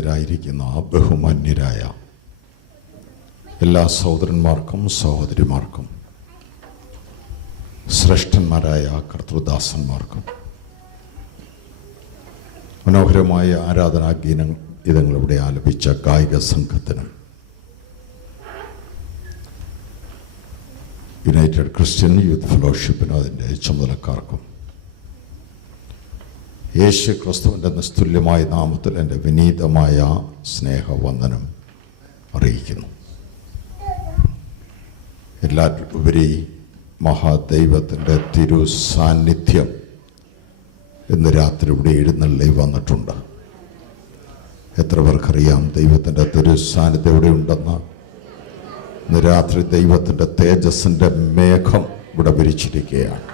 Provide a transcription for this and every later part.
സന്നിധിയിലായിരിക്കുന്ന ബഹുമാന്യരായ എല്ലാ സഹോദരന്മാർക്കും സഹോദരിമാർക്കും ശ്രേഷ്ഠന്മാരായ കർത്തൃദാസന്മാർക്കും മനോഹരമായ ഗീതങ്ങളിവിടെ ആലപിച്ച ഗായിക സംഘത്തിനും യുണൈറ്റഡ് ക്രിസ്ത്യൻ യൂത്ത് ഫെലോഷിപ്പിനും അതിൻ്റെ ചുമതലക്കാർക്കും യേശു ക്രിസ്തുവിൻ്റെ നിസ്തുല്യമായ നാമത്തിൽ എൻ്റെ വിനീതമായ സ്നേഹവന്ദനം അറിയിക്കുന്നു. എല്ലാറ്റിലുപരി മഹാദൈവത്തിൻ്റെ തിരു സാന്നിധ്യം ഇന്ന് രാത്രി ഇവിടെ എഴുന്നള്ളി വന്നിട്ടുണ്ട്. എത്ര പേർക്കറിയാം ദൈവത്തിൻ്റെ തിരു സാന്നിധ്യം ഇവിടെ ഉണ്ടെന്ന്? ഇന്ന് രാത്രി ദൈവത്തിൻ്റെ തേജസ്സിൻ്റെ മേഘം ഇവിടെ വിരിച്ചിരിക്കുകയാണ്.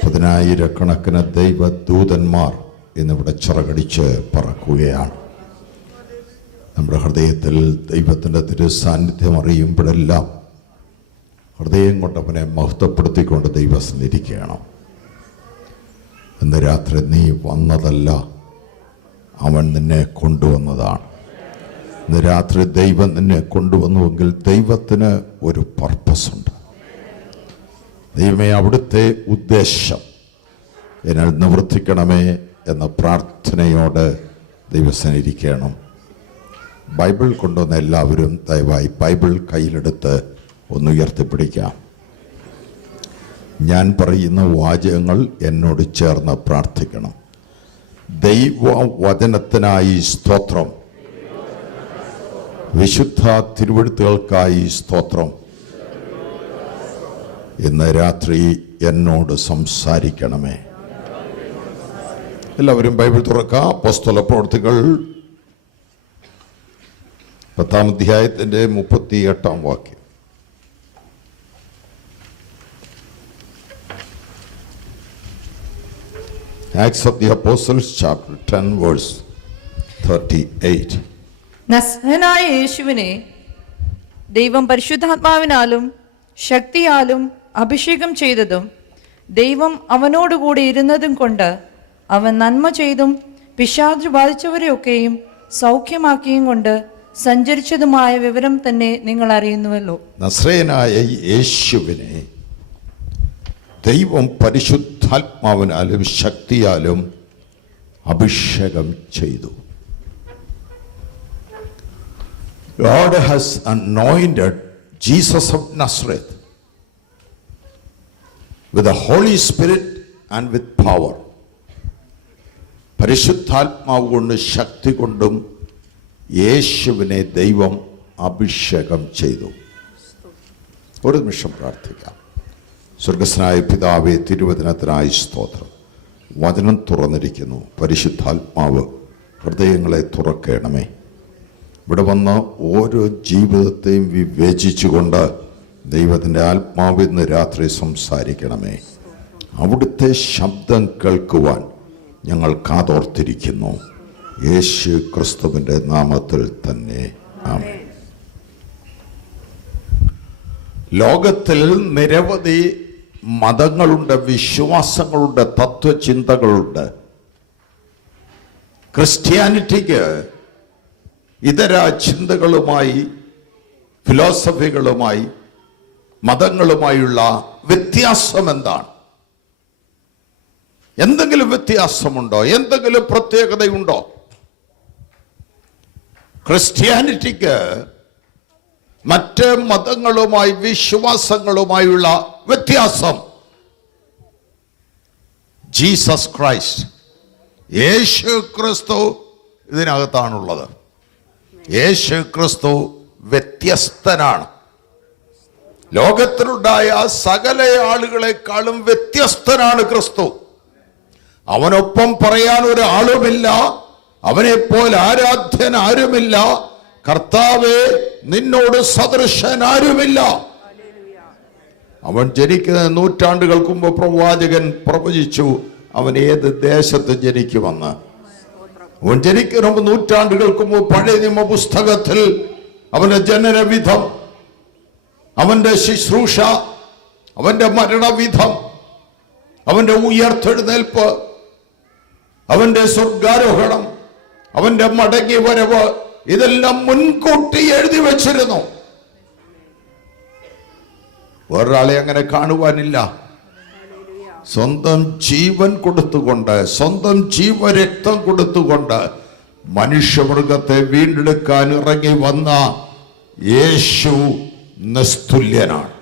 10,000 ദൈവദൂതന്മാർ ഇന്നിവിടെ ചിറകടിച്ച് പറക്കുകയാണ്. നമ്മുടെ ഹൃദയത്തിൽ ദൈവത്തിൻ്റെ തിരു സാന്നിധ്യം അറിയുമ്പോഴെല്ലാം ഹൃദയം കൊണ്ട് അവനെ മഹത്വപ്പെടുത്തിക്കൊണ്ട് ദൈവസന്നിധിക്കണം. ഇന്ന് രാത്രി നീ വന്നതല്ല, അവൻ നിന്നെ കൊണ്ടുവന്നതാണ്. ഇന്ന് രാത്രി ദൈവം നിന്നെ കൊണ്ടുവന്നുവെങ്കിൽ ദൈവത്തിന് ഒരു പർപ്പസുണ്ട്. ദൈവമേ, അവിടുത്തെ ഉദ്ദേശം എന്നാൽ നിവർത്തിക്കണമേ എന്ന പ്രാർത്ഥനയോട് ദൈവസന്നിധിക്കണം. ബൈബിൾ കൊണ്ടുവന്ന എല്ലാവരും ദയവായി ബൈബിൾ കയ്യിലെടുത്ത് ഒന്ന് ഉയർത്തിപ്പിടിക്കാം. ഞാൻ പറയുന്ന വാചകങ്ങൾ എന്നോട് ചേർന്ന് പ്രാർത്ഥിക്കണം. ദൈവവചനത്തിനായി സ്തോത്രം, വിശുദ്ധ തിരുവെഴുത്തുകൾക്കായി സ്തോത്രം. ഇന്ന് രാത്രി എന്നോട് സംസാരിക്കണമേ. എല്ലാവരും ബൈബിൾ തുറക്കുക. അപ്പോസ്തല പ്രവൃത്തികൾ 10-ാം അധ്യായത്തിൻ്റെ 38-ാം വാക്യം. Acts of the Apostles chapter 10 verse 38. നസ്രനായ യേശുവിനെ ദൈവം പരിശുദ്ധാത്മാവിനാലും ശക്തിയാലും അഭിഷേകം ചെയ്തതും ദൈവം അവനോടുകൂടി ഇരുന്നതും കൊണ്ട് അവൻ നന്മ ചെയ്തും പിശാച് ബാധിച്ചവരെയൊക്കെയും സൗഖ്യമാക്കിയും കൊണ്ട് സഞ്ചരിച്ചതുമായ വിവരം തന്നെ നിങ്ങൾ അറിയുന്നുവല്ലോ. നസ്രയനായ യേശുവിനെ ദൈവം പരിശുദ്ധാത്മാവിനാലും ശക്തിയാലും അഭിഷേകം ചെയ്തു. God has anointed Jesus of Nazareth with the Holy Spirit and with power. പരിശുദ്ധാത്മാവ് കൊണ്ട് ശക്തി കൊണ്ടും യേശുവിനെ ദൈവം അഭിഷേകം ചെയ്തു. ഒരു നിമിഷം പ്രാർത്ഥിക്കാം. സ്വർഗസ്നായ പിതാവേ, തിരുവചനത്തിനായി സ്തോത്രം. വചനം തുറന്നിരിക്കുന്നു. പരിശുദ്ധാത്മാവ് ഹൃദയങ്ങളെ തുറക്കണമേ. ഇവിടെ വന്ന ഓരോ ജീവിതത്തെയും വിവേചിച്ചുകൊണ്ട് ദൈവത്തിൻ്റെ ആത്മാവ് ഇന്ന് രാത്രി സംസാരിക്കണമേ. അവിടുത്തെ ശബ്ദം കേൾക്കുവാൻ ഞങ്ങൾ കാതോർത്തിരിക്കുന്നു. യേശു ക്രിസ്തുവിൻ്റെ നാമത്തിൽ തന്നെ ആമേൻ. ലോകത്തിൽ നിരവധി മതങ്ങളുണ്ട്, വിശ്വാസങ്ങളുണ്ട്, തത്വചിന്തകളുണ്ട്. ക്രിസ്ത്യാനിറ്റിക്ക് ഇതര ചിന്തകളുമായി, ഫിലോസഫികളുമായി, മതങ്ങളുമായുള്ള വ്യത്യാസം എന്താണ്? എന്തെങ്കിലും വ്യത്യാസമുണ്ടോ? എന്തെങ്കിലും പ്രത്യേകതയുണ്ടോ? ക്രിസ്ത്യാനിറ്റിക്ക് മറ്റ് മതങ്ങളുമായി, വിശ്വാസങ്ങളുമായുള്ള വ്യത്യാസം ജീസസ് ക്രൈസ്റ്റ്, യേശു ക്രിസ്തു ഇതിനകത്താണുള്ളത്. യേശു ക്രിസ്തു വ്യത്യസ്തനാണ്. ലോകത്തിലുണ്ടായ സകല ആളുകളെക്കാളും വ്യത്യസ്തനാണ് ക്രിസ്തു. അവനൊപ്പം പറയാൻ ഒരാളുമില്ല, അവനെപ്പോലെ ആരാധ്യൻ ആരുമില്ല. കർത്താവേ, നിന്നോട് സദൃശൻ ആരുമില്ല. അവൻ ജനിക്കുന്ന നൂറ്റാണ്ടുകൾക്ക് മുമ്പ് പ്രവാചകൻ പ്രവചിച്ചു അവൻ ഏത് ദേശത്ത് ജനിക്കുമെന്ന്. അവൻ ജനിക്കുന്ന നൂറ്റാണ്ടുകൾക്ക് മുമ്പ് പഴയ നിയമ പുസ്തകത്തിൽ അവന്റെ ജനനവിധം, അവന്റെ ശുശ്രൂഷ, അവന്റെ മരണവിധം, അവന്റെ ഉയർത്തെഴുന്നേൽപ്പ്, അവന്റെ സ്വർഗാരോഹണം, അവന്റെ മടങ്ങി വരവ്, ഇതെല്ലാം മുൻകൂട്ടി എഴുതി വച്ചിരുന്നു. വേറൊരാളെ അങ്ങനെ കാണുവാനില്ല. സ്വന്തം ജീവൻ കൊടുത്തുകൊണ്ട്, സ്വന്തം ജീവരക്തം കൊടുത്തുകൊണ്ട് മനുഷ്യമൃഗത്തെ വീണ്ടെടുക്കാൻ ഇറങ്ങി വന്ന യേശു നിസ്തുല്യനാണ്.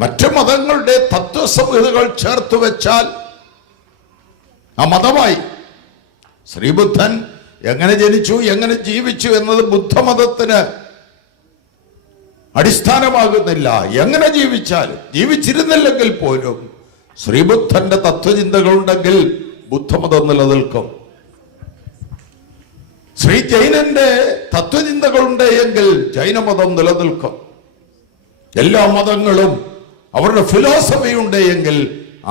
മറ്റു മതങ്ങളുടെ തത്വസംഹിതകൾ ചേർത്ത് വെച്ചാൽ ആ മതമായി. ശ്രീബുദ്ധൻ എങ്ങനെ ജനിച്ചു, എങ്ങനെ ജീവിച്ചു എന്നത് ബുദ്ധമതത്തിന് അടിസ്ഥാനമാകുന്നില്ല. എങ്ങനെ ജീവിച്ചാലും, ജീവിച്ചിരുന്നില്ലെങ്കിൽ പോലും ശ്രീബുദ്ധന്റെ തത്വചിന്തകളുണ്ടെങ്കിൽ ബുദ്ധമതം നിലനിൽക്കും. ശ്രീ ജൈനന്റെ തത്വചിന്തകളുണ്ട് എങ്കിൽ ജൈനമതം നിലനിൽക്കും. എല്ലാ മതങ്ങളും അവരുടെ ഫിലോസഫി ഉണ്ട് എങ്കിൽ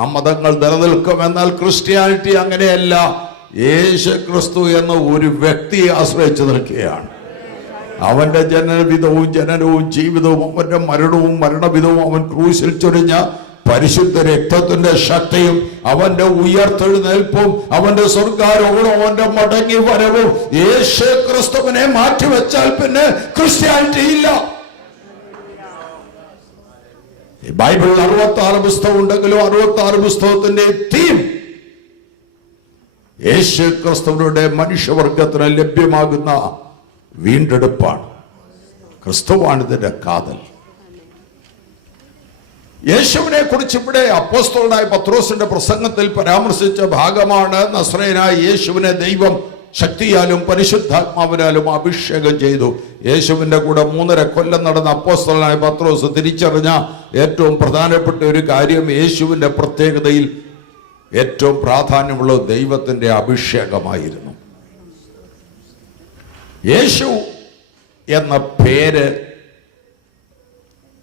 ആ മതങ്ങൾ നിലനിൽക്കും. എന്നാൽ ക്രിസ്ത്യാനിറ്റി അങ്ങനെയല്ല. യേശു ക്രിസ്തു എന്ന ഒരു വ്യക്തിയെ ആശ്രയിച്ചു നിൽക്കുകയാണ്. അവന്റെ ജനനവും ജീവിതവും അവന്റെ മരണവും മരണവിധവും അവൻ ക്രൂശിൽ ചൊരിഞ്ഞ പരിശുദ്ധ രക്തത്തിന്റെ ശക്തിയും അവന്റെ ഉയർത്തെഴുന്നേൽപ്പും അവന്റെ സ്വർഗാരോഹണവും അവന്റെ മടങ്ങി വരവും യേശു ക്രിസ്തുവിനെ മാറ്റിവെച്ചാൽ പിന്നെ ക്രിസ്ത്യാനിറ്റി ഇല്ല. ബൈബിളിൽ 66 പുസ്തകം ഉണ്ടെങ്കിലും 66 പുസ്തകത്തിന്റെ തീം യേശു ക്രിസ്തുവിന്റെ മനുഷ്യവർഗത്തിന് ലഭ്യമാകുന്ന വീണ്ടെടുപ്പാണ്. ക്രിസ്തുവാണ് ഇതിന്റെ കാതൽ. യേശുവിനെ കുറിച്ച് ഇവിടെ അപ്പോസ്തലനായ പത്രോസിന്റെ പ്രസംഗത്തിൽ പരാമർശിച്ച ഭാഗമാണ് നസ്രയനായ യേശുവിനെ ദൈവം ശക്തിയാലും പരിശുദ്ധാത്മാവിനാലും അഭിഷേകം ചെയ്തു. യേശുവിന്റെ കൂടെ 3.5 കൊല്ലം നടന്ന അപ്പോസ്തലനായ പത്രോസ് തിരിച്ചറിഞ്ഞ ഏറ്റവും പ്രധാനപ്പെട്ട ഒരു കാര്യം, യേശുവിന്റെ പ്രത്യേകതയിൽ ഏറ്റവും പ്രാധാന്യമുള്ള ദൈവത്തിന്റെ അഭിഷേകമായിരുന്നു. യേശു എന്ന പേര്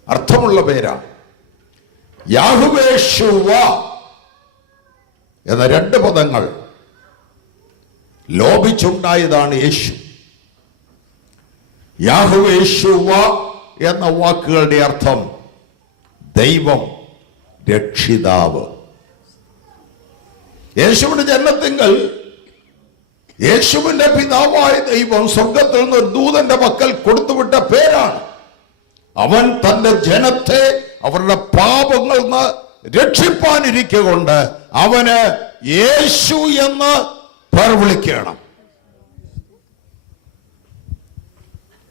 അർത്ഥമുള്ള പേരാണ്. യാഹ്വേശുവ എന്ന 2 പദങ്ങൾ ലോപിച്ചുണ്ടായതാണ് യേശു. യാഹ്വേശുവ എന്ന വാക്കുകളുടെ അർത്ഥം ദൈവം രക്ഷിതാവ്. യേശുവിന്റെ ജന്മത്തിങ്കൽ യേശുവിന്റെ പിതാവായ ദൈവം സ്വർഗത്തിൽ നിന്ന് ഒരു ദൂതന്റെ പക്കൽ കൊടുത്തുവിട്ട പേരാണ്. അവൻ തന്റെ ജനത്തെ അവരുടെ പാപങ്ങളിൽ നിന്ന് രക്ഷിപ്പാനിരിക്കൊണ്ട് അവന് യേശു എന്ന് പേർ വിളിക്കണം.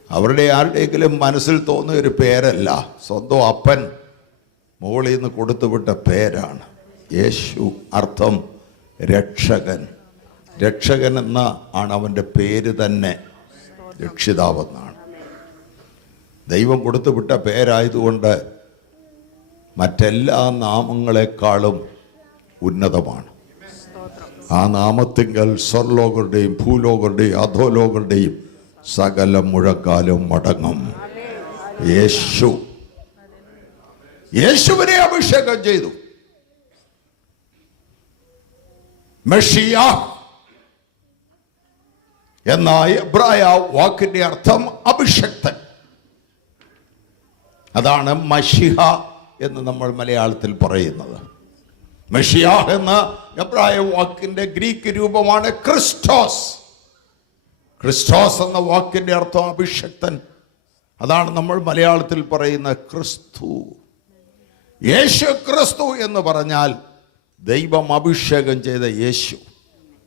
അവരുടെ ആരുടെയെങ്കിലും മനസ്സിൽ തോന്നിയ ഒരു പേരല്ല, സ്വന്തം അപ്പൻ മുകളിൽ നിന്ന് കൊടുത്തുവിട്ട പേരാണ് യേശു. അർത്ഥം രക്ഷകൻ. രക്ഷകൻ എന്ന ആണ് അവന്റെ പേര് തന്നെ, രക്ഷിതാവെന്നാണ്. ദൈവം കൊടുത്തുവിട്ട പേരായതുകൊണ്ട് മറ്റെല്ലാ നാമങ്ങളെക്കാളും ഉന്നതമാണ്. ആ നാമത്തിങ്കൽ സ്വർലോകരുടെയും ഭൂലോകരുടെയും അധോലോകരുടെയും സകല മുഴക്കാലും മടങ്ങും. യേശു, യേശുവിനെ അഭിഷേകം ചെയ്തു. മെഷിയ എന്ന എബ്രായ വാക്കിന്റെ അർത്ഥം അഭിഷക്തൻ. അതാണ് മഷിഹ എന്ന് നമ്മൾ മലയാളത്തിൽ പറയുന്നത്. മെഷിയാഹ് എന്ന എബ്രായ വാക്കിന്റെ ഗ്രീക്ക് രൂപമാണ് ക്രിസ്റ്റോസ്. ക്രിസ്റ്റോസ് എന്ന വാക്കിന്റെ അർത്ഥം അഭിഷക്തൻ. അതാണ് നമ്മൾ മലയാളത്തിൽ പറയുന്ന ക്രിസ്തു. യേശു ക്രിസ്തു എന്ന് പറഞ്ഞാൽ ദൈവം അഭിഷേകം ചെയ്ത യേശു.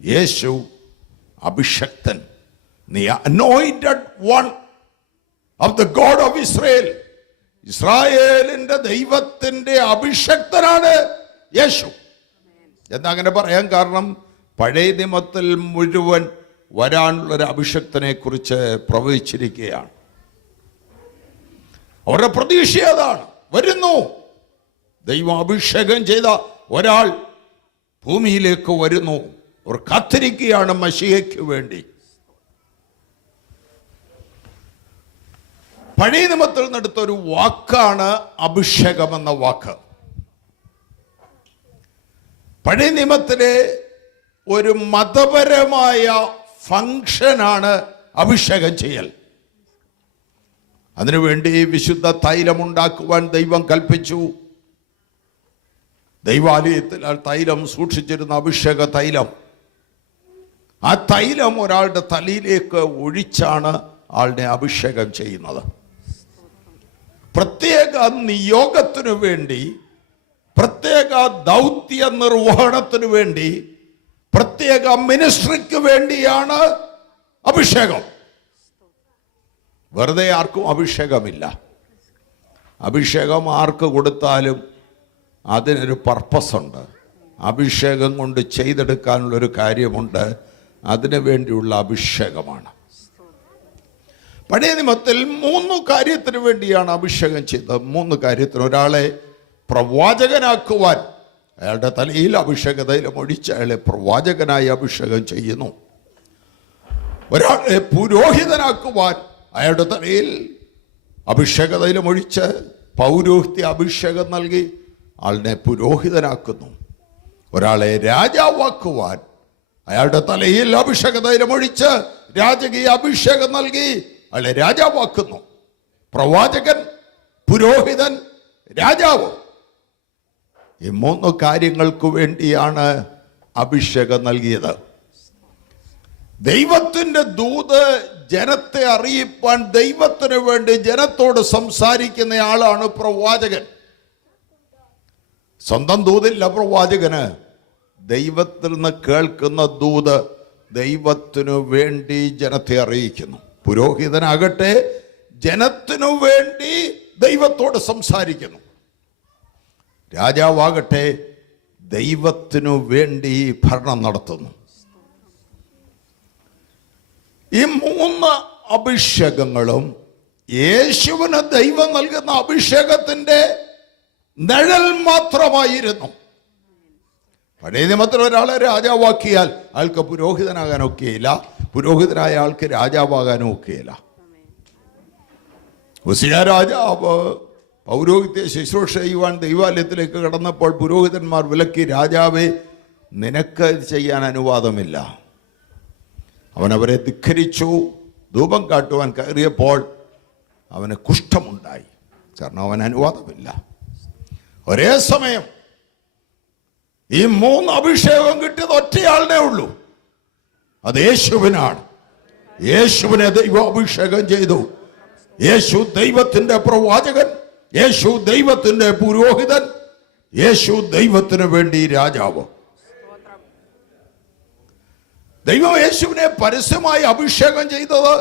യേശു അഭിഷക്തൻ. The anointed one of the God of Israel. ഇസ്രായേലിന്റെ ദൈവത്തിന്റെ അഭിഷക്തനാണ് യേശു എന്നങ്ങനെ പറയാൻ കാരണം പഴയ നിയമത്തിൽ മുഴുവൻ വരാനുള്ളൊരു അഭിഷക്തനെ കുറിച്ച് പ്രവചിച്ചിരിക്കുകയാണ്. അവരുടെ പ്രതീക്ഷ അതാണ്. വരുന്നു, ദൈവം അഭിഷേകം ചെയ്ത ഒരാൾ ഭൂമിയിലേക്ക് വരുന്നു. അവർ കാത്തിരിക്കുകയാണ് മശിഹയ്ക്ക് വേണ്ടി. പഴയ നിയമത്തിൽ നിന്നെടുത്തൊരു വാക്കാണ് അഭിഷേകം എന്ന വാക്ക്. പഴയ നിയമത്തിലെ ഒരു മതപരമായ ഫംഗ്ഷനാണ് അഭിഷേകം ചെയ്യൽ. അതിനുവേണ്ടി വിശുദ്ധ തൈലം ഉണ്ടാക്കുവാൻ ദൈവം കൽപ്പിച്ചു. ദൈവാലയത്തിൽ ആ തൈലം സൂക്ഷിച്ചിരുന്ന അഭിഷേക തൈലം ആ തൈലം ഒരാളുടെ തലയിലേക്ക് ഒഴിച്ചാണ് ആളുടെ അഭിഷേകം ചെയ്യുന്നത്. പ്രത്യേക നിയോഗത്തിനു വേണ്ടി, പ്രത്യേക ദൗത്യ നിർവഹണത്തിനു വേണ്ടി, പ്രത്യേക മിനിസ്ട്രിക്ക് വേണ്ടിയാണ് അഭിഷേകം. വെറുതെ ആർക്കും അഭിഷേകമില്ല. അഭിഷേകം ആർക്ക് കൊടുത്താലും അതിനൊരു പർപ്പസ് ഉണ്ട്. അഭിഷേകം കൊണ്ട് ചെയ്തെടുക്കാനുള്ളൊരു കാര്യമുണ്ട്. അതിനു വേണ്ടിയുള്ള അഭിഷേകമാണ്. പഴയ നിയമത്തിൽ 3 കാര്യത്തിന് വേണ്ടിയാണ് അഭിഷേകം ചെയ്തത്. 3 കാര്യത്തിന്. ഒരാളെ പ്രവാചകനാക്കുവാൻ അയാളുടെ തലയിൽ അഭിഷേക തൈലം ഒഴിച്ച് അയാളെ പ്രവാചകനായി അഭിഷേകം ചെയ്യുന്നു. ഒരാളെ പുരോഹിതനാക്കുവാൻ അയാളുടെ തലയിൽ അഭിഷേക തൈലം ഒഴിച്ച് പൗരോഹിത്യ അഭിഷേകം നൽകി ആളിനെ പുരോഹിതനാക്കുന്നു. ഒരാളെ രാജാവാക്കുവാൻ അയാളുടെ തലയിൽ അഭിഷേക തൈലം ഒഴിച്ച് രാജകീയ അഭിഷേകം നൽകി അയാളെ രാജാവാക്കുന്നു. പ്രവാചകൻ, പുരോഹിതൻ, രാജാവ്, ഈ 3 കാര്യങ്ങൾക്ക് വേണ്ടിയാണ് അഭിഷേകം നൽകിയത്. ദൈവത്തിന്റെ ദൂത് ജനത്തെ അറിയിപ്പാൻ ദൈവത്തിന് വേണ്ടി ജനത്തോട് സംസാരിക്കുന്ന ആളാണ് പ്രവാചകൻ. സ്വന്തം ദൂതില്ല പ്രവാചകന്. ദൈവത്തിൽ നിന്ന് കേൾക്കുന്ന ദൂത് ദൈവത്തിനു വേണ്ടി ജനത്തെ അറിയിക്കുന്നു. പുരോഹിതനാകട്ടെ ജനത്തിനു വേണ്ടി ദൈവത്തോട് സംസാരിക്കുന്നു. രാജാവാകട്ടെ ദൈവത്തിനു വേണ്ടി ഭരണം നടത്തുന്നു. ഈ 3 അഭിഷേകങ്ങളും യേശുവിന് ദൈവം നൽകുന്ന അഭിഷേകത്തിന്റെ നിഴൽ മാത്രമായിരുന്നു. പഴയ നിയമത്തിൽ ഒരാളെ രാജാവാക്കിയാൽ അയാൾക്ക് പുരോഹിതനാകാൻ ഒക്കെയില്ല, പുരോഹിതനായ ആൾക്ക് രാജാവാകാനും ഒക്കെയില്ല. ഉസിയ രാജാവ് പൗരോഹിത്യ ശുശ്രൂഷ ചെയ്യുവാൻ ദൈവാലയത്തിലേക്ക് കടന്നപ്പോൾ പുരോഹിതന്മാർ വിലക്കി, രാജാവേ, നിനക്ക് ഇത് ചെയ്യാൻ അനുവാദമില്ല. അവനവരെ ധിക്കരിച്ചു. ധൂപം കാട്ടുവാൻ കയറിയപ്പോൾ അവന് കുഷ്ഠമുണ്ടായി. കാരണം അവന് അനുവാദമില്ല. ഒരേ സമയം ഈ 3 അഭിഷേകം കിട്ടിയത് ഒറ്റയാളിനെ ഉള്ളൂ. അത് യേശുവിനാണ്. യേശുവിനെ ദൈവം അഭിഷേകം ചെയ്തു. യേശു ദൈവത്തിന്റെ പ്രവാചകൻ, യേശു ദൈവത്തിന്റെ പുരോഹിതൻ, യേശു ദൈവത്തിന് വേണ്ടി രാജാവ്. ദൈവം യേശുവിനെ പരസ്യമായി അഭിഷേകം ചെയ്തത്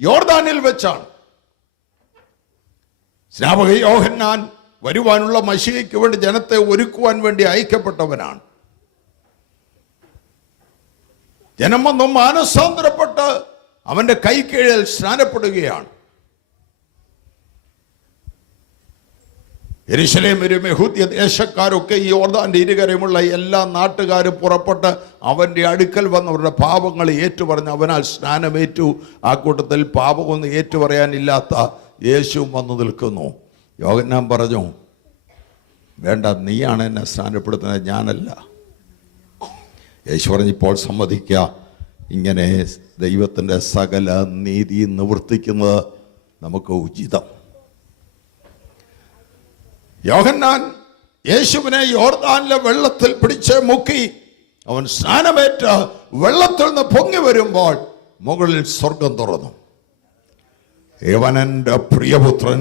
യോർദാനിൽ വെച്ചാണ്. സ്നാപക യോഹന്നാൻ വരുവാനുള്ള മശീഹയ്ക്ക് വേണ്ടി ജനത്തെ ഒരുക്കുവാൻ വേണ്ടി അയക്കപ്പെട്ടവനാണ്. ജനം വന്നും മാനസാന്തരപ്പെട്ട് അവന്റെ കൈക്കീഴിൽ സ്നാനപ്പെടുകയാണ്. യെരൂശലേമിലും യഹൂദ്യ ദേശക്കാരൊക്കെ ഈ യോർദാന്റെ ഇരുകരയുമുള്ള എല്ലാ നാട്ടുകാരും പുറപ്പെട്ട് അവന്റെ അടുക്കൽ വന്നവരുടെ പാപങ്ങൾ ഏറ്റുപറഞ്ഞ് അവനാൽ സ്നാനമേറ്റു. ആ കൂട്ടത്തിൽ പാപമൊന്നും ഏറ്റുപറയാനില്ലാത്ത യേശു വന്നു നിൽക്കുന്നു. യോഹന്നാൻ പറഞ്ഞു, വേണ്ട, നീയാണ് എന്നെ സ്നാനപ്പെടുത്തുന്നത്, ഞാനല്ല. യേശു പറഞ്ഞു, ഇപ്പോൾ സമ്മതിക്കുക, ഇങ്ങനെ ദൈവത്തിൻ്റെ സകല നീതി നിവർത്തിക്കുന്നത് നമുക്ക് ഉചിതം. യോഹന്നാൻ യേശുവിനെ യോർദാനിലെ വെള്ളത്തിൽ പിടിച്ച് മുക്കി അവൻ സ്നാനമേറ്റ് വെള്ളത്തിൽ നിന്ന് പൊങ്ങി വരുമ്പോൾ മുകളിൽ സ്വർഗം തുറന്നു. ഇവൻ എൻ്റെ പ്രിയപുത്രൻ,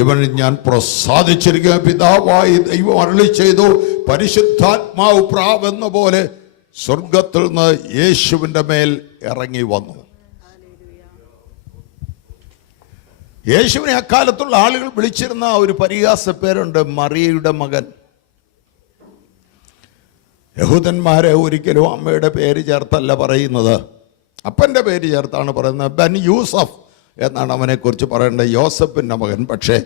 ഇവനിൽ ഞാൻ പ്രസാദിച്ചിരിക്കുന്ന പിതാവായി ദൈവം അരുളി ചെയ്തു. പരിശുദ്ധാത്മാവ് പ്രാവെന്ന പോലെ സ്വർഗത്തിൽ നിന്ന് യേശുവിൻ്റെ മേൽ ഇറങ്ങി വന്നു. യേശുവിനെ അക്കാലത്തുള്ള ആളുകൾ വിളിച്ചിരുന്ന ഒരു പരിഹാസ പേരുണ്ട്, മറിയയുടെ മകൻ. യഹൂദന്മാരെ ഒരിക്കലും അമ്മയുടെ പേര് ചേർത്തല്ല പറയുന്നത്, അപ്പൻ്റെ പേര് ചേർത്താണ് പറയുന്നത്. ബൻ യൂസഫ് എന്നാണ് അവനെക്കുറിച്ച് പറയേണ്ടത്, യോസഫിൻ്റെ മകൻ. പക്ഷേ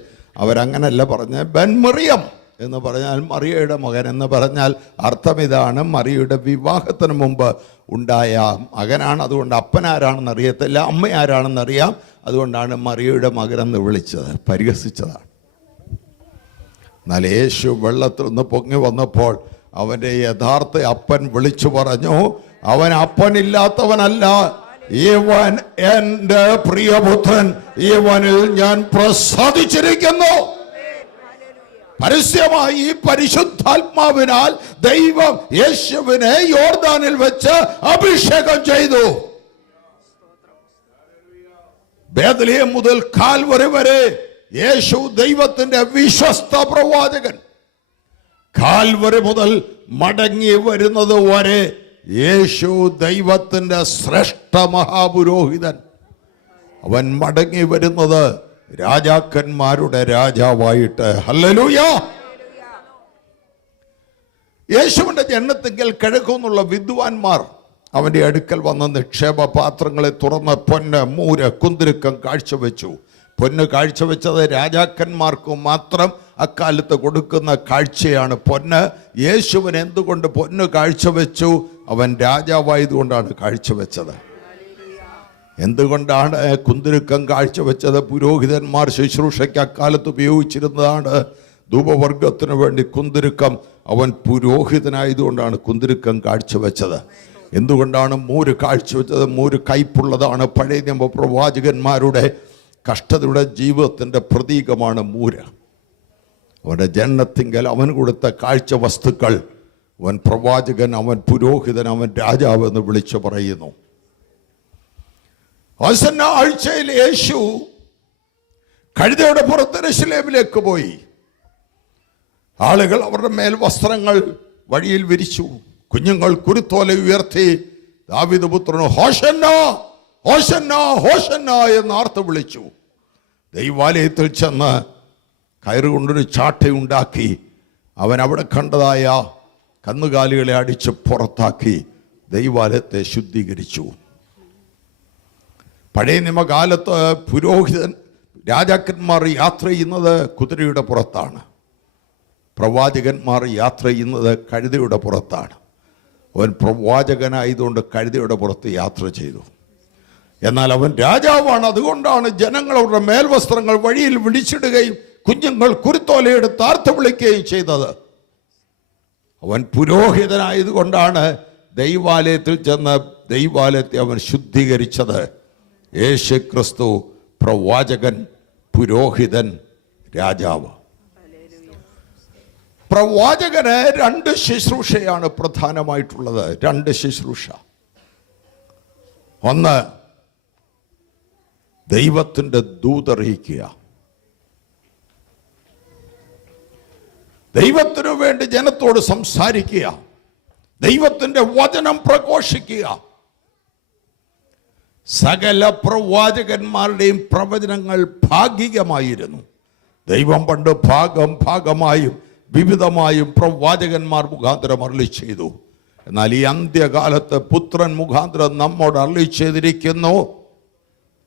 അവരങ്ങനല്ല പറഞ്ഞത്. ബൻ മറിയം എന്ന് പറഞ്ഞാൽ മറിയയുടെ മകൻ എന്ന് പറഞ്ഞാൽ അർത്ഥം ഇതാണ്, മറിയയുടെ വിവാഹത്തിന് മുമ്പ് ഉണ്ടായ മകനാണ്. അതുകൊണ്ട് അപ്പനാരാണെന്ന് അറിയത്തില്ല, അമ്മ ആരാണെന്നറിയാം. അതുകൊണ്ടാണ് മറിയയുടെ മകനെന്ന് വിളിച്ചത്, പരിഹസിച്ചതാണ്. എന്നാൽ യേശു വെള്ളത്തിൽ നിന്ന് പൊങ്ങി വന്നപ്പോൾ അവൻ്റെ യഥാർത്ഥ അപ്പൻ വിളിച്ചു പറഞ്ഞു, അവൻ അപ്പനില്ലാത്തവനല്ല, ഇവൻ എൻ്റെ പ്രിയപുത്രൻ, ഇവനിൽ ഞാൻ പ്രസാദിച്ചിരിക്കുന്നു. പരസ്യമായി പരിശുദ്ധാത്മാവിനാൽ ദൈവം യേശുവിനെ യോർദാനിൽ വെച്ച് അഭിഷേകം ചെയ്തു. ബേത്ലഹേം മുതൽ കാൽവരി വരെ യേശു ദൈവത്തിന്റെ വിശ്വസ്ത പ്രവാചകൻ. കാൽവരി മുതൽ മടങ്ങി വരുന്നത് വരെ യേശു ദൈവത്തിന്റെ ശ്രേഷ്ഠ മഹാപുരോഹിതൻ. അവൻ മടങ്ങി വരുന്നത് രാജാക്കന്മാരുടെ രാജാവായിട്ട്. ഹല്ലേലൂയ. യേശുവിന്റെ ജനനത്തിങ്കൽ കിഴക്കുന്നുള്ള വിദ്വാൻമാർ അവന്റെ അടുക്കൽ വന്ന നിക്ഷേപ പാത്രങ്ങളെ തുറന്ന് പൊന്ന്, മൂര്, കുന്തിരുക്കം കാഴ്ചവെച്ചു. പൊന്ന് കാഴ്ചവെച്ചത് രാജാക്കന്മാർക്ക് മാത്രം അക്കാലത്ത് കൊടുക്കുന്ന കാഴ്ചയാണ്. പൊന്ന്, യേശുവിന് എന്തുകൊണ്ട് പൊന്ന് കാഴ്ചവെച്ചു? അവൻ രാജാവായതുകൊണ്ടാണ് കാഴ്ചവെച്ചത്. എന്തുകൊണ്ടാണ് കുന്തിരുക്കം കാഴ്ചവെച്ചത്? പുരോഹിതന്മാർ ശുശ്രൂഷയ്ക്ക് അക്കാലത്ത് ഉപയോഗിച്ചിരുന്നതാണ്. ധൂപവർഗത്തിനു വേണ്ടി കുന്തിരുക്കം, അവൻ പുരോഹിതനായതുകൊണ്ടാണ് കുന്തിരുക്കം കാഴ്ചവെച്ചത്. എന്തുകൊണ്ടാണ് മൂര് കാഴ്ചവെച്ചത്? മൂര് കയ്പുള്ളതാണ്. പഴയ നിയമ പ്രവാചകന്മാരുടെ കഷ്ടതയുടെ ജീവിതത്തിൻ്റെ പ്രതീകമാണ് മൂര്. അവൻ്റെ ജനനത്തിങ്കൽ അവൻ കൊടുത്ത കാഴ്ച വസ്തുക്കൾ അവൻ പ്രവാചകൻ, അവൻ പുരോഹിതൻ, അവൻ രാജാവ് എന്ന് വിളിച്ചു പറയുന്നു. ഹോസന്ന ആഴ്ചയിൽ യേശു കഴുതയുടെ പുറത്ത് യെരൂശലേമിലേക്ക് പോയി. ആളുകൾ അവരുടെ മേൽ വസ്ത്രങ്ങൾ വഴിയിൽ വിരിച്ചു. കുഞ്ഞുങ്ങൾ കുരുത്തോല ഉയർത്തി ദാവീദ് പുത്രന് ഹോശന്ന ഹോശന്ന ഹോശന്ന എന്ന് ആർത്തു വിളിച്ചു. ദൈവാലയത്തിൽ ചെന്ന് കയറുകൊണ്ടൊരു ചാട്ടയുണ്ടാക്കി അവൻ അവിടെ കണ്ടതായ കന്നുകാലികളെ അടിച്ച് പുറത്താക്കി ദൈവാലയത്തെ ശുദ്ധീകരിച്ചു. പഴയ നിയമകാലത്ത് പുരോഹിതൻ, രാജാക്കന്മാർ യാത്ര ചെയ്യുന്നത് കുതിരയുടെ പുറത്താണ്. പ്രവാചകന്മാർ യാത്ര ചെയ്യുന്നത് കഴുതയുടെ പുറത്താണ്. അവൻ പ്രവാചകനായതുകൊണ്ട് കഴുതയുടെ പുറത്ത് യാത്ര ചെയ്തു. എന്നാൽ അവൻ രാജാവാണ്. അതുകൊണ്ടാണ് ജനങ്ങൾ അവരുടെ മേൽവസ്ത്രങ്ങൾ വഴിയിൽ വിളിച്ചിടുകയും കുഞ്ഞുങ്ങൾ കുരുത്തോലയെടുത്ത് ആർത്ത് വിളിക്കുകയും ചെയ്തത്. അവൻ പുരോഹിതനായതുകൊണ്ടാണ് ദൈവാലയത്തിൽ ചെന്ന് ദൈവാലയത്തെ അവൻ ശുദ്ധീകരിച്ചത്. യേശു ക്രിസ്തു പ്രവാചകൻ, പുരോഹിതൻ, രാജാവ്. പ്രവാചകന് രണ്ട് ശുശ്രൂഷയാണ് പ്രധാനമായിട്ടുള്ളത്. രണ്ട് ശുശ്രൂഷ. ഒന്ന്, ദൈവത്തിൻ്റെ ദൂതറിയിക്കുക. ദൈവത്തിനു വേണ്ടി ജനത്തോട് സംസാരിക്കുക. ദൈവത്തിൻ്റെ വചനം പ്രഘോഷിക്കുക. സകല പ്രവാചകന്മാരുടെയും പ്രവചനങ്ങൾ ഭാഗികമായിരുന്നു. ദൈവം പണ്ട് ഭാഗമായും വിവിധമായും പ്രവാചകന്മാർ മുഖാന്തരം അരുളി ചെയ്തു. എന്നാൽ ഈ അന്ത്യകാലത്ത് പുത്രൻ മുഖാന്തരം നമ്മോട് അരുളി ചെയ്തിരിക്കുന്നു.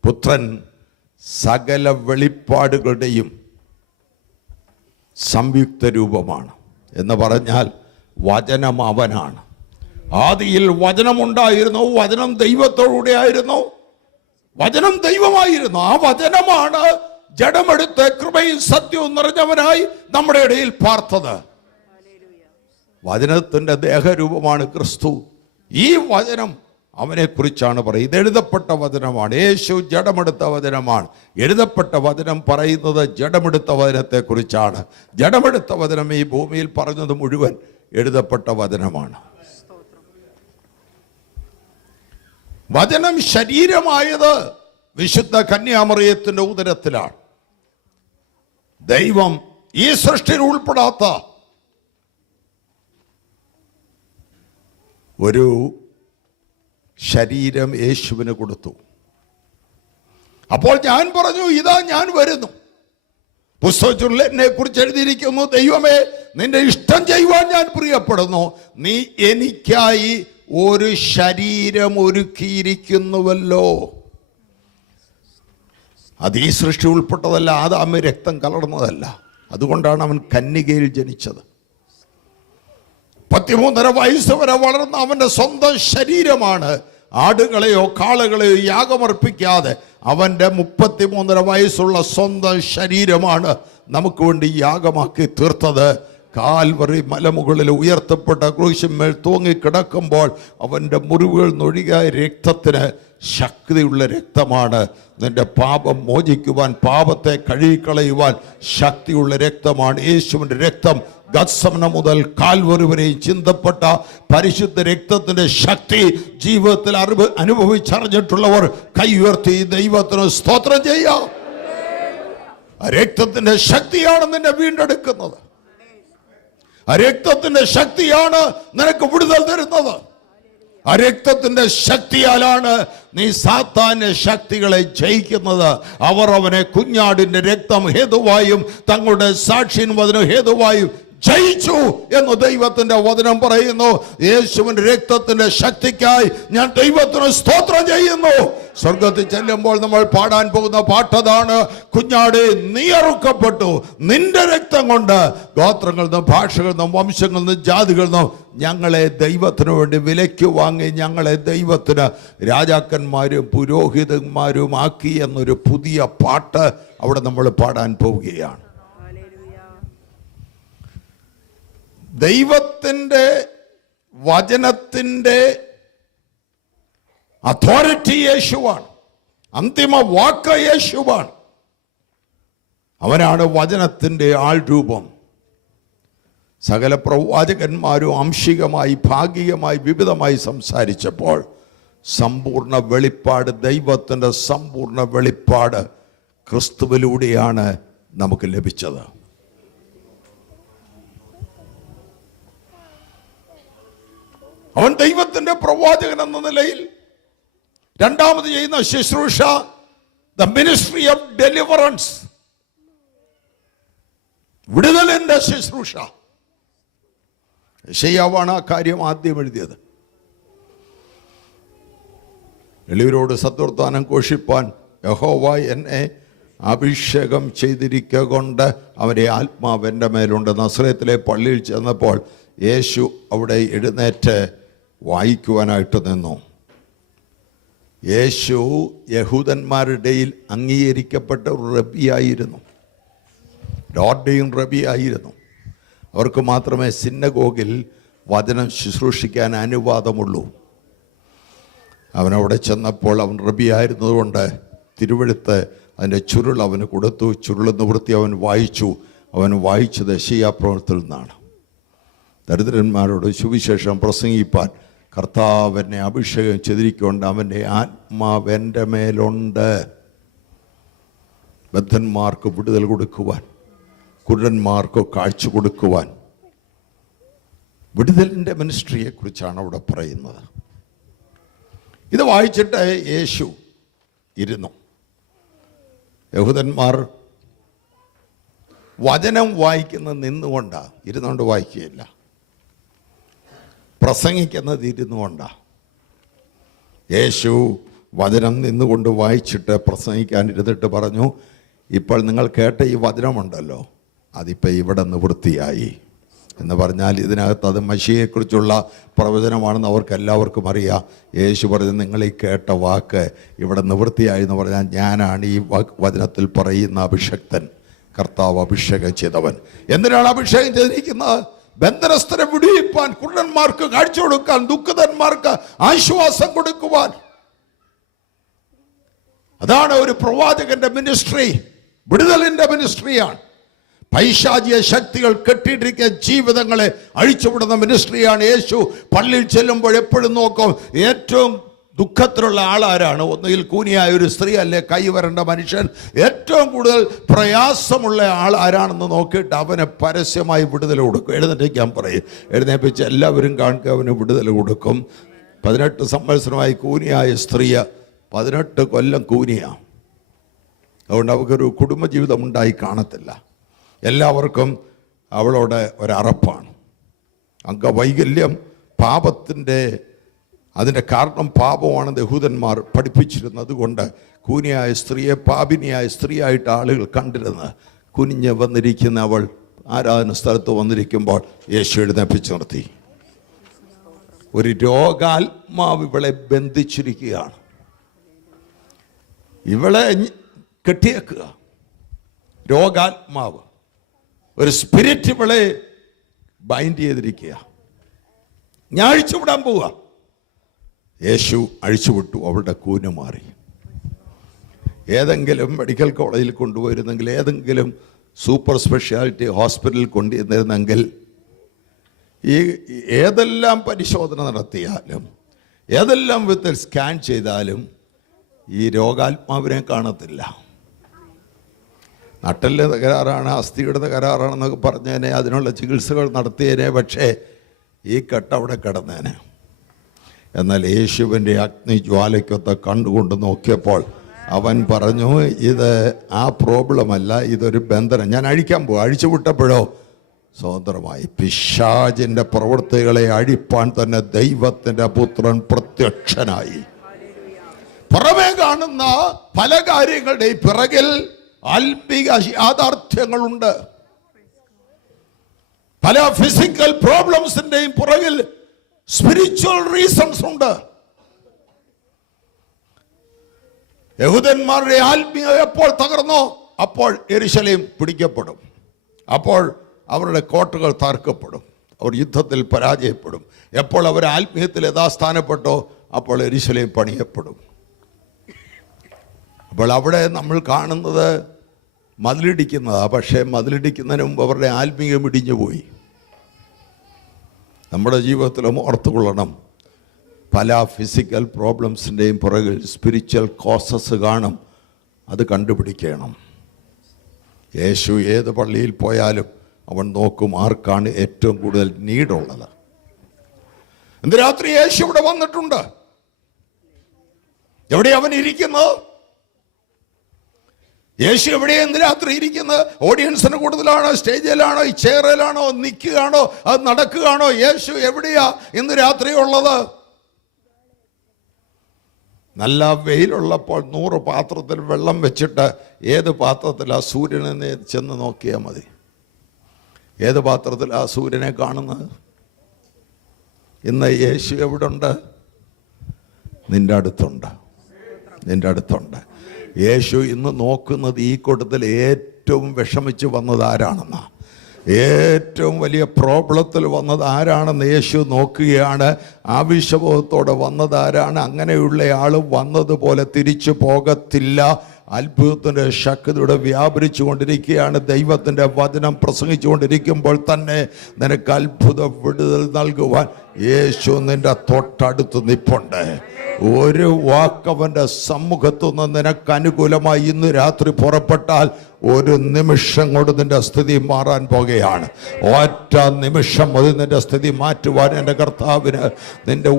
പുത്രൻ സകല വെളിപ്പാടുകളുടെയും സംയുക്ത രൂപമാണ്. എന്ന് പറഞ്ഞാൽ വചനം അവനാണ്. ആദിയിൽ വചനമുണ്ടായിരുന്നു, വചനം ദൈവത്തോടുകൂടെ ആയിരുന്നു, വചനം ദൈവമായിരുന്നു. ആ വചനമാണ് ജഡമെടുത്ത് കൃപയും സത്യവും നിറഞ്ഞവനായി നമ്മുടെ ഇടയിൽ പാർത്തത്. വചനത്തിൻ്റെ ദേഹരൂപമാണ് ക്രിസ്തു. ഈ വചനം അവനെക്കുറിച്ചാണ് പറയുന്നത്. ഇത് എഴുതപ്പെട്ട വചനമാണ്. യേശു ജഡമെടുത്ത വചനമാണ്. എഴുതപ്പെട്ട വചനം പറയുന്നത് ജഡമെടുത്ത വചനത്തെക്കുറിച്ചാണ്. ജഡമെടുത്ത വചനം ഈ ഭൂമിയിൽ പറഞ്ഞത് മുഴുവൻ എഴുതപ്പെട്ട വചനമാണ്. വചനം ശരീരമായത് വിശുദ്ധ കന്യാമറിയത്തിന്റെ ഉദരത്തിലാണ്. ദൈവം ഈ സൃഷ്ടിയിൽ ഉൾപ്പെടാത്ത ഒരു ശരീരം യേശുവിന് കൊടുത്തു. അപ്പോൾ ഞാൻ പറഞ്ഞു, ഇതാ ഞാൻ വരുന്നു. പുസ്തകത്തിൽ എന്നെ കുറിച്ച് എഴുതിയിരിക്കുന്നു, ദൈവമേ നിന്റെ ഇഷ്ടം ചെയ്യുവാൻ ഞാൻ പ്രിയപ്പെടുന്നു. നീ എനിക്കായി ഒരു ശരീരം ഒരുക്കിയിരിക്കുന്നുവല്ലോ. അത് ഈ സൃഷ്ടി ഉൾപ്പെട്ടതല്ല, ആദാമി രക്തം കലർന്നതല്ല. അതുകൊണ്ടാണ് അവൻ കന്യകയിൽ ജനിച്ചത്. 13.5 വയസ്സ് വരെ വളർന്ന അവൻ്റെ സ്വന്തം ശരീരമാണ്. ആടുകളെയോ കാളകളെയോ യാഗമർപ്പിക്കാതെ അവൻ്റെ 33.5 വയസ്സുള്ള സ്വന്തം ശരീരമാണ് നമുക്ക് വേണ്ടി യാഗമാക്കി തീർത്തത്. കാൽവറി മലമുകളിൽ ഉയർത്തപ്പെട്ട ക്രൂശിന്മേൽ തൂങ്ങിക്കിടക്കുമ്പോൾ അവൻ്റെ മുറിവുകൾ നൊഴുകിയ രക്തത്തിന് ശക്തിയുള്ള രക്തമാണ്. നിന്റെ പാപം മോചിക്കുവാൻ, പാപത്തെ കഴുകിക്കളയുവാൻ ശക്തിയുള്ള രക്തമാണ് യേശുവിൻ്റെ രക്തം. ഗത്സമന മുതൽ കാൽവരി വരെയും ചിന്തപ്പെട്ട പരിശുദ്ധ രക്തത്തിന്റെ ശക്തി ജീവിതത്തിൽ അനുഭവിച്ചറിഞ്ഞിട്ടുള്ളവർ കൈ ഉയർത്തി ദൈവത്തിന് സ്തോത്രം ചെയ്യാം. ആ രക്തത്തിന്റെ ശക്തിയാണ് നിന്നെ വീണ്ടെടുക്കുന്നത്. ആ രക്തത്തിന്റെ ശക്തിയാണ് നിനക്ക് വിടുതൽ തരുന്നത്. ആ രക്തത്തിന്റെ ശക്തിയാലാണ് നീ സാത്താന്റെ ശക്തികളെ ജയിക്കുന്നത്. അവർ അവനെ കുഞ്ഞാടിന്റെ രക്തം ഹേതുവായും തങ്ങളുടെ സാക്ഷിന് ഹേതുവായും ജയിച്ചു എന്ന് ദൈവത്തിന്റെ വചനം പറയുന്നു. യേശുവിന്റെ രക്തത്തിന്റെ ശക്തിക്കായി ഞാൻ ദൈവത്തിന് സ്തോത്രം ചെയ്യുന്നു. സ്വർഗത്തിൽ ചെല്ലുമ്പോൾ നമ്മൾ പാടാൻ പോകുന്ന പാട്ടതാണ്, കുഞ്ഞാടേ നീ അറുക്കപ്പെട്ടു, നിന്റെ രക്തം കൊണ്ട് ഗോത്രങ്ങളിൽ നിന്നും ഭാഷകളിൽ നിന്നും വംശങ്ങളിൽ നിന്നും ജാതികളിൽ നിന്നും ഞങ്ങളെ ദൈവത്തിന് വേണ്ടി വിലയ്ക്ക് വാങ്ങി ഞങ്ങളെ ദൈവത്തിന് രാജാക്കന്മാരും പുരോഹിതന്മാരും ആക്കി എന്നൊരു പുതിയ പാട്ട് അവിടെ നമ്മൾ പാടാൻ പോവുകയാണ്. ദൈവത്തിൻ്റെ വചനത്തിൻ്റെ അതോറിറ്റി യേശുവാണ്. അന്തിമ വാക്ക് യേശുവാണ്. അവനാണ് വചനത്തിൻ്റെ ആൾ രൂപം. സകല പ്രവാചകന്മാരും ആംശികമായി ഭാഗികമായി വിവിധമായി സംസാരിച്ചപ്പോൾ സമ്പൂർണ്ണ വെളിപ്പാട്, ദൈവത്തിൻ്റെ സമ്പൂർണ്ണ വെളിപ്പാട് ക്രിസ്തുവിലൂടെയാണ് നമുക്ക് ലഭിച്ചത്. അവൻ ദൈവത്തിന്റെ പ്രവാചകൻ എന്ന നിലയിൽ രണ്ടാമത് ചെയ്യുന്ന ശുശ്രൂഷ ദ മിനിസ്ട്രി ഓഫ് ഡെലിവറൻസ്, വിടുതലിന്റെ ശുശ്രൂഷ. യെശയ്യാവാണ് ആ കാര്യം ആദ്യം എഴുതിയത്. എളിയവരോട് സദ്വർത്താനം ഘോഷിപ്പാൻ യഹോവ എന്നെ അഭിഷേകം ചെയ്തിരിക്കൊണ്ട് അവൻ്റെ ആത്മാവ് എൻ്റെ മേലുണ്ട്. നസ്രയത്തിലെ പള്ളിയിൽ ചെന്നപ്പോൾ യേശു അവിടെ എഴുന്നേറ്റ് വായിക്കുവാനായിട്ട് നിന്നു. യേശു യഹൂദന്മാരുടെ ഇടയിൽ അംഗീകരിക്കപ്പെട്ട ഒരു റബിയായിരുന്നു, ഓർഡൈൻ റബിയായിരുന്നു. അവർക്ക് മാത്രമേ സിന്നഗോഗിൽ വചനം ശുശ്രൂഷിക്കാൻ അനുവാദമുള്ളൂ. അവനവിടെ ചെന്നപ്പോൾ അവൻ റബിയായിരുന്നതുകൊണ്ട് തിരുവെഴുത്ത് അതിൻ്റെ ചുരുൾ അവന് കൊടുത്തു. ചുരുൾ നിവൃത്തി അവൻ വായിച്ചു. അവൻ വായിച്ചത് യെശയ്യാപ്രവചനത്തിൽ നിന്നാണ്. ദരിദ്രന്മാരോട് സുവിശേഷം പ്രസംഗിപ്പാൻ കർത്താവ് എന്നെ അഭിഷേകം ചെയ്തിരിക്കൊണ്ട് അവൻ്റെ ആത്മാവ് എൻ്റെ മേലുണ്ട്. ബദ്ധന്മാർക്ക് വിടുതൽ കൊടുക്കുവാൻ, കുരുടന്മാർക്ക് കാഴ്ച കൊടുക്കുവാൻ, വിടുതലിൻ്റെ മിനിസ്ട്രിയെ കുറിച്ചാണ് അവിടെ പറയുന്നത്. ഇത് വായിച്ചിട്ട് യേശു ഇരുന്നു. യഹൂദന്മാർ വചനം വായിക്കുന്നത് നിന്നുകൊണ്ടാണ്, ഇരുന്നുകൊണ്ട് വായിക്കുകയില്ല. പ്രസംഗിക്കുന്നത് ഇരുന്നുകൊണ്ടാണ്. യേശു വചനം നിന്നുകൊണ്ട് വായിച്ചിട്ട് പ്രസംഗിക്കാനിരുന്നിട്ട് പറഞ്ഞു, ഇപ്പോൾ നിങ്ങൾ കേട്ട ഈ വചനമുണ്ടല്ലോ, അതിപ്പോൾ ഇവിടെ നിവൃത്തിയായി എന്ന് പറഞ്ഞാൽ ഇതിനകത്ത് അത് മശിയെക്കുറിച്ചുള്ള പ്രവചനമാണെന്ന് അവർക്കെല്ലാവർക്കും അറിയാം. യേശു പറഞ്ഞു, നിങ്ങൾ ഈ കേട്ട വാക്ക് ഇവിടെ നിവൃത്തിയായി എന്ന് പറഞ്ഞാൽ ഞാനാണ് ഈ വചനത്തിൽ പറയുന്ന അഭിഷക്തൻ, കർത്താവ് അഭിഷേകം ചെയ്തവൻ. എന്തിനാണ് അഭിഷേകം ചെയ്തിരിക്കുന്നത്? ബന്ധനസ്ഥരെ വിടുവിപ്പാൻ, കുരുടന്മാർക്ക് കാഴ്ച കൊടുക്കാൻ, ദുഃഖിതന്മാർക്ക് ആശ്വാസം കൊടുക്കുവാൻ. അതാണ് ഒരു പ്രവാചകന്റെ മിനിസ്ട്രി, വിടുതലിന്റെ മിനിസ്ട്രിയാണ്. പൈശാചിക ശക്തികൾ കെട്ടിയിട്ടിരിക്കുന്ന ജീവിതങ്ങളെ അഴിച്ചുവിടുന്ന മിനിസ്ട്രിയാണ്. യേശു പള്ളിയിൽ ചെല്ലുമ്പോൾ എപ്പോഴും നോക്കും ഏറ്റവും ദുഃഖത്തിലുള്ള ആളാരാണ്. ഒന്നുകിൽ കൂനിയായ ഒരു സ്ത്രീ, അല്ലെ കൈവരേണ്ട മനുഷ്യൻ. ഏറ്റവും കൂടുതൽ പ്രയാസമുള്ള ആൾ ആരാണെന്ന് നോക്കിയിട്ട് അവന് പരസ്യമായി വിടുതൽ കൊടുക്കും. എഴുന്നേൽക്കാൻ പറയും. എഴുന്നേൽപ്പിച്ച് എല്ലാവരും കാണുക, അവന് വിടുതൽ കൊടുക്കും. 18 സംവത്സരമായി കൂനിയായ സ്ത്രീ 18 കൊല്ലം കൂനിയ. അതുകൊണ്ട് അവൾക്കൊരു കുടുംബജീവിതം ഉണ്ടായി കാണത്തില്ല. എല്ലാവർക്കും അവളോട് ഒരറപ്പാണ്. അംഗവൈകല്യം പാപത്തിൻ്റെ അതിൻ്റെ കാരണം പാപമാണെന്ന് യഹൂദന്മാർ പഠിപ്പിച്ചിരുന്നത് കൊണ്ട് കൂനിയായ സ്ത്രീയെ പാപിനിയായ സ്ത്രീയായിട്ട് ആളുകൾ കണ്ടിരുന്നത്. കുനിഞ്ഞ് വന്നിരിക്കുന്ന അവൾ ആരാധന സ്ഥലത്ത് വന്നിരിക്കുമ്പോൾ യേശു എഴുന്നേൽപ്പിച്ച് നിർത്തി. ഒരു രോഗാത്മാവ് ഇവളെ ബന്ധിച്ചിരിക്കുകയാണ്. ഇവളെ കെട്ടിയേക്കുക. രോഗാത്മാവ്, ഒരു സ്പിരിറ്റ് ഇവളെ ബൈൻഡ് ചെയ്തിരിക്കുക. ഞാൻ അഴിച്ചുവിടാൻ പോവുക. യേശു അഴിച്ചുവിട്ടു. അവളുടെ കൂന് മാറി. ഏതെങ്കിലും മെഡിക്കൽ കോളേജിൽ കൊണ്ടുപോയിരുന്നെങ്കിൽ, ഏതെങ്കിലും സൂപ്പർ സ്പെഷ്യാലിറ്റി ഹോസ്പിറ്റലിൽ കൊണ്ടുവന്നിരുന്നെങ്കിൽ, ഈ ഏതെല്ലാം പരിശോധന നടത്തിയാലും, ഏതെല്ലാം വിധത്തിൽ സ്കാൻ ചെയ്താലും ഈ രോഗാത്മാവിനെ കാണത്തില്ല. നട്ടലിൻ്റെ തകരാറാണ്, അസ്ഥിയുടെ തകരാറാണെന്നൊക്കെ പറഞ്ഞേനെ, അതിനുള്ള ചികിത്സകൾ നടത്തിയേനെ, പക്ഷേ ഈ കെട്ട് അവിടെ കിടന്നേനെ. എന്നാൽ യേശുവിൻ്റെ അഗ്നിജ്വാലയ്ക്കൊത്ത കണ്ടുകൊണ്ട് നോക്കിയപ്പോൾ അവൻ പറഞ്ഞു, ഇത് ആ പ്രോബ്ലമല്ല, ഇതൊരു ബന്ധനം. ഞാൻ അഴിക്കാൻ പോകും. അഴിച്ചു വിട്ടപ്പോഴോ സ്വതന്ത്രമായി. പിശാചിൻ്റെ പ്രവൃത്തികളെ അഴിപ്പാൻ തന്നെ ദൈവത്തിൻ്റെ പുത്രൻ പ്രത്യക്ഷനായി. പുറമേ കാണുന്ന പല കാര്യങ്ങളുടെയും പിറകിൽ ആത്മീക യാഥാർത്ഥ്യങ്ങളുണ്ട്. പല ഫിസിക്കൽ പ്രോബ്ലംസിന്റെയും പുറകിൽ സ്പിരിച്വൽ റീസൺസ് ഉണ്ട്. യഹൂദന്മാരുടെ ആത്മീയ എപ്പോൾ തകർന്നോ അപ്പോൾ യെരൂശലേം പിടിക്കപ്പെടും. അപ്പോൾ അവരുടെ കോട്ടകൾ തകർക്കപ്പെടും. അവർ യുദ്ധത്തിൽ പരാജയപ്പെടും. എപ്പോൾ അവർ ആത്മീയത്തിൽ യഥാസ്ഥാനപ്പെട്ടോ അപ്പോൾ യെരൂശലേം പണിയപ്പെടും. അപ്പോൾ അവിടെ നമ്മൾ കാണുന്നത് മതിലിടിക്കുന്നതാണ്. പക്ഷേ മതിലിടിക്കുന്നതിന് മുമ്പ് അവരുടെ ആത്മീയം ഇടിഞ്ഞുപോയി. നമ്മുടെ ജീവിതത്തിലും ഓർത്തുകൊള്ളണം, പല ഫിസിക്കൽ പ്രോബ്ലംസിൻ്റെയും പുറകിൽ സ്പിരിച്വൽ കോസസ് കാണും. അത് കണ്ടുപിടിക്കണം. യേശു ഏത് പള്ളിയിൽ പോയാലും അവൻ നോക്കും ആർക്കാണ് ഏറ്റവും കൂടുതൽ നീഡുള്ളത്. ഇന്ന് രാത്രി യേശു ഇവിടെ വന്നിട്ടുണ്ട്. എവിടെ അവൻ ഇരിക്കുന്നത്? യേശു എവിടെയാ ഇന്ന് രാത്രി ഇരിക്കുന്നത്? ഓഡിയൻസിന് കൂടുതലാണോ? സ്റ്റേജിലാണോ? ഈ ചെയറിലാണോ? നിൽക്കുകയാണോ? അത് നടക്കുകയാണോ? യേശു എവിടെയാ ഇന്ന് രാത്രി ഉള്ളത്? നല്ല വെയിലുള്ളപ്പോൾ 100 പാത്രത്തിൽ വെള്ളം വെച്ചിട്ട് ഏത് പാത്രത്തിലാണ് സൂര്യനെ ചെന്ന് നോക്കിയാൽ മതി. ഏത് പാത്രത്തിലാണ് സൂര്യനെ കാണുന്നത്? ഇന്ന് യേശു എവിടെ ഉണ്ട്? നിന്റെ അടുത്തുണ്ട്. നിന്റെ അടുത്തുണ്ട്. യേശു ഇന്ന് നോക്കുന്നത് ഈ കൂട്ടത്തിൽ ഏറ്റവും വിഷമിച്ച് വന്നത് ആരാണെന്നാ, ഏറ്റവും വലിയ പ്രോബ്ലത്തിൽ വന്നത് ആരാണെന്ന് യേശു നോക്കുകയാണ്. ആവശ്യബോധത്തോടെ വന്നത് ആരാണ്? അങ്ങനെയുള്ള ആൾ വന്നതുപോലെ തിരിച്ചു പോകത്തില്ല. അത്ഭുതത്തിൻ്റെ ശക്തിയുടെ വ്യാപരിച്ചു കൊണ്ടിരിക്കുകയാണ്. ദൈവത്തിൻ്റെ വചനം പ്രസംഗിച്ചു കൊണ്ടിരിക്കുമ്പോൾ തന്നെ നിനക്ക് അത്ഭുത വിടുതൽ നൽകുവാൻ യേശു നിന്റെ തൊട്ടടുത്ത് നിൽപ്പുണ്ട്. ഒരു വാക്കവൻ്റെ സമ്മുഖത്തു നിന്ന് നിനക്ക് അനുകൂലമായി ഇന്ന് രാത്രി പുറപ്പെട്ടാൽ ഒരു നിമിഷം കൊണ്ട് നിന്റെ സ്ഥിതി മാറാൻ പോകുകയാണ്. ഒറ്റ നിമിഷം മതി നിന്റെ സ്ഥിതി മാറ്റുവാൻ. എൻ്റെ കർത്താവിന് നിന്റെ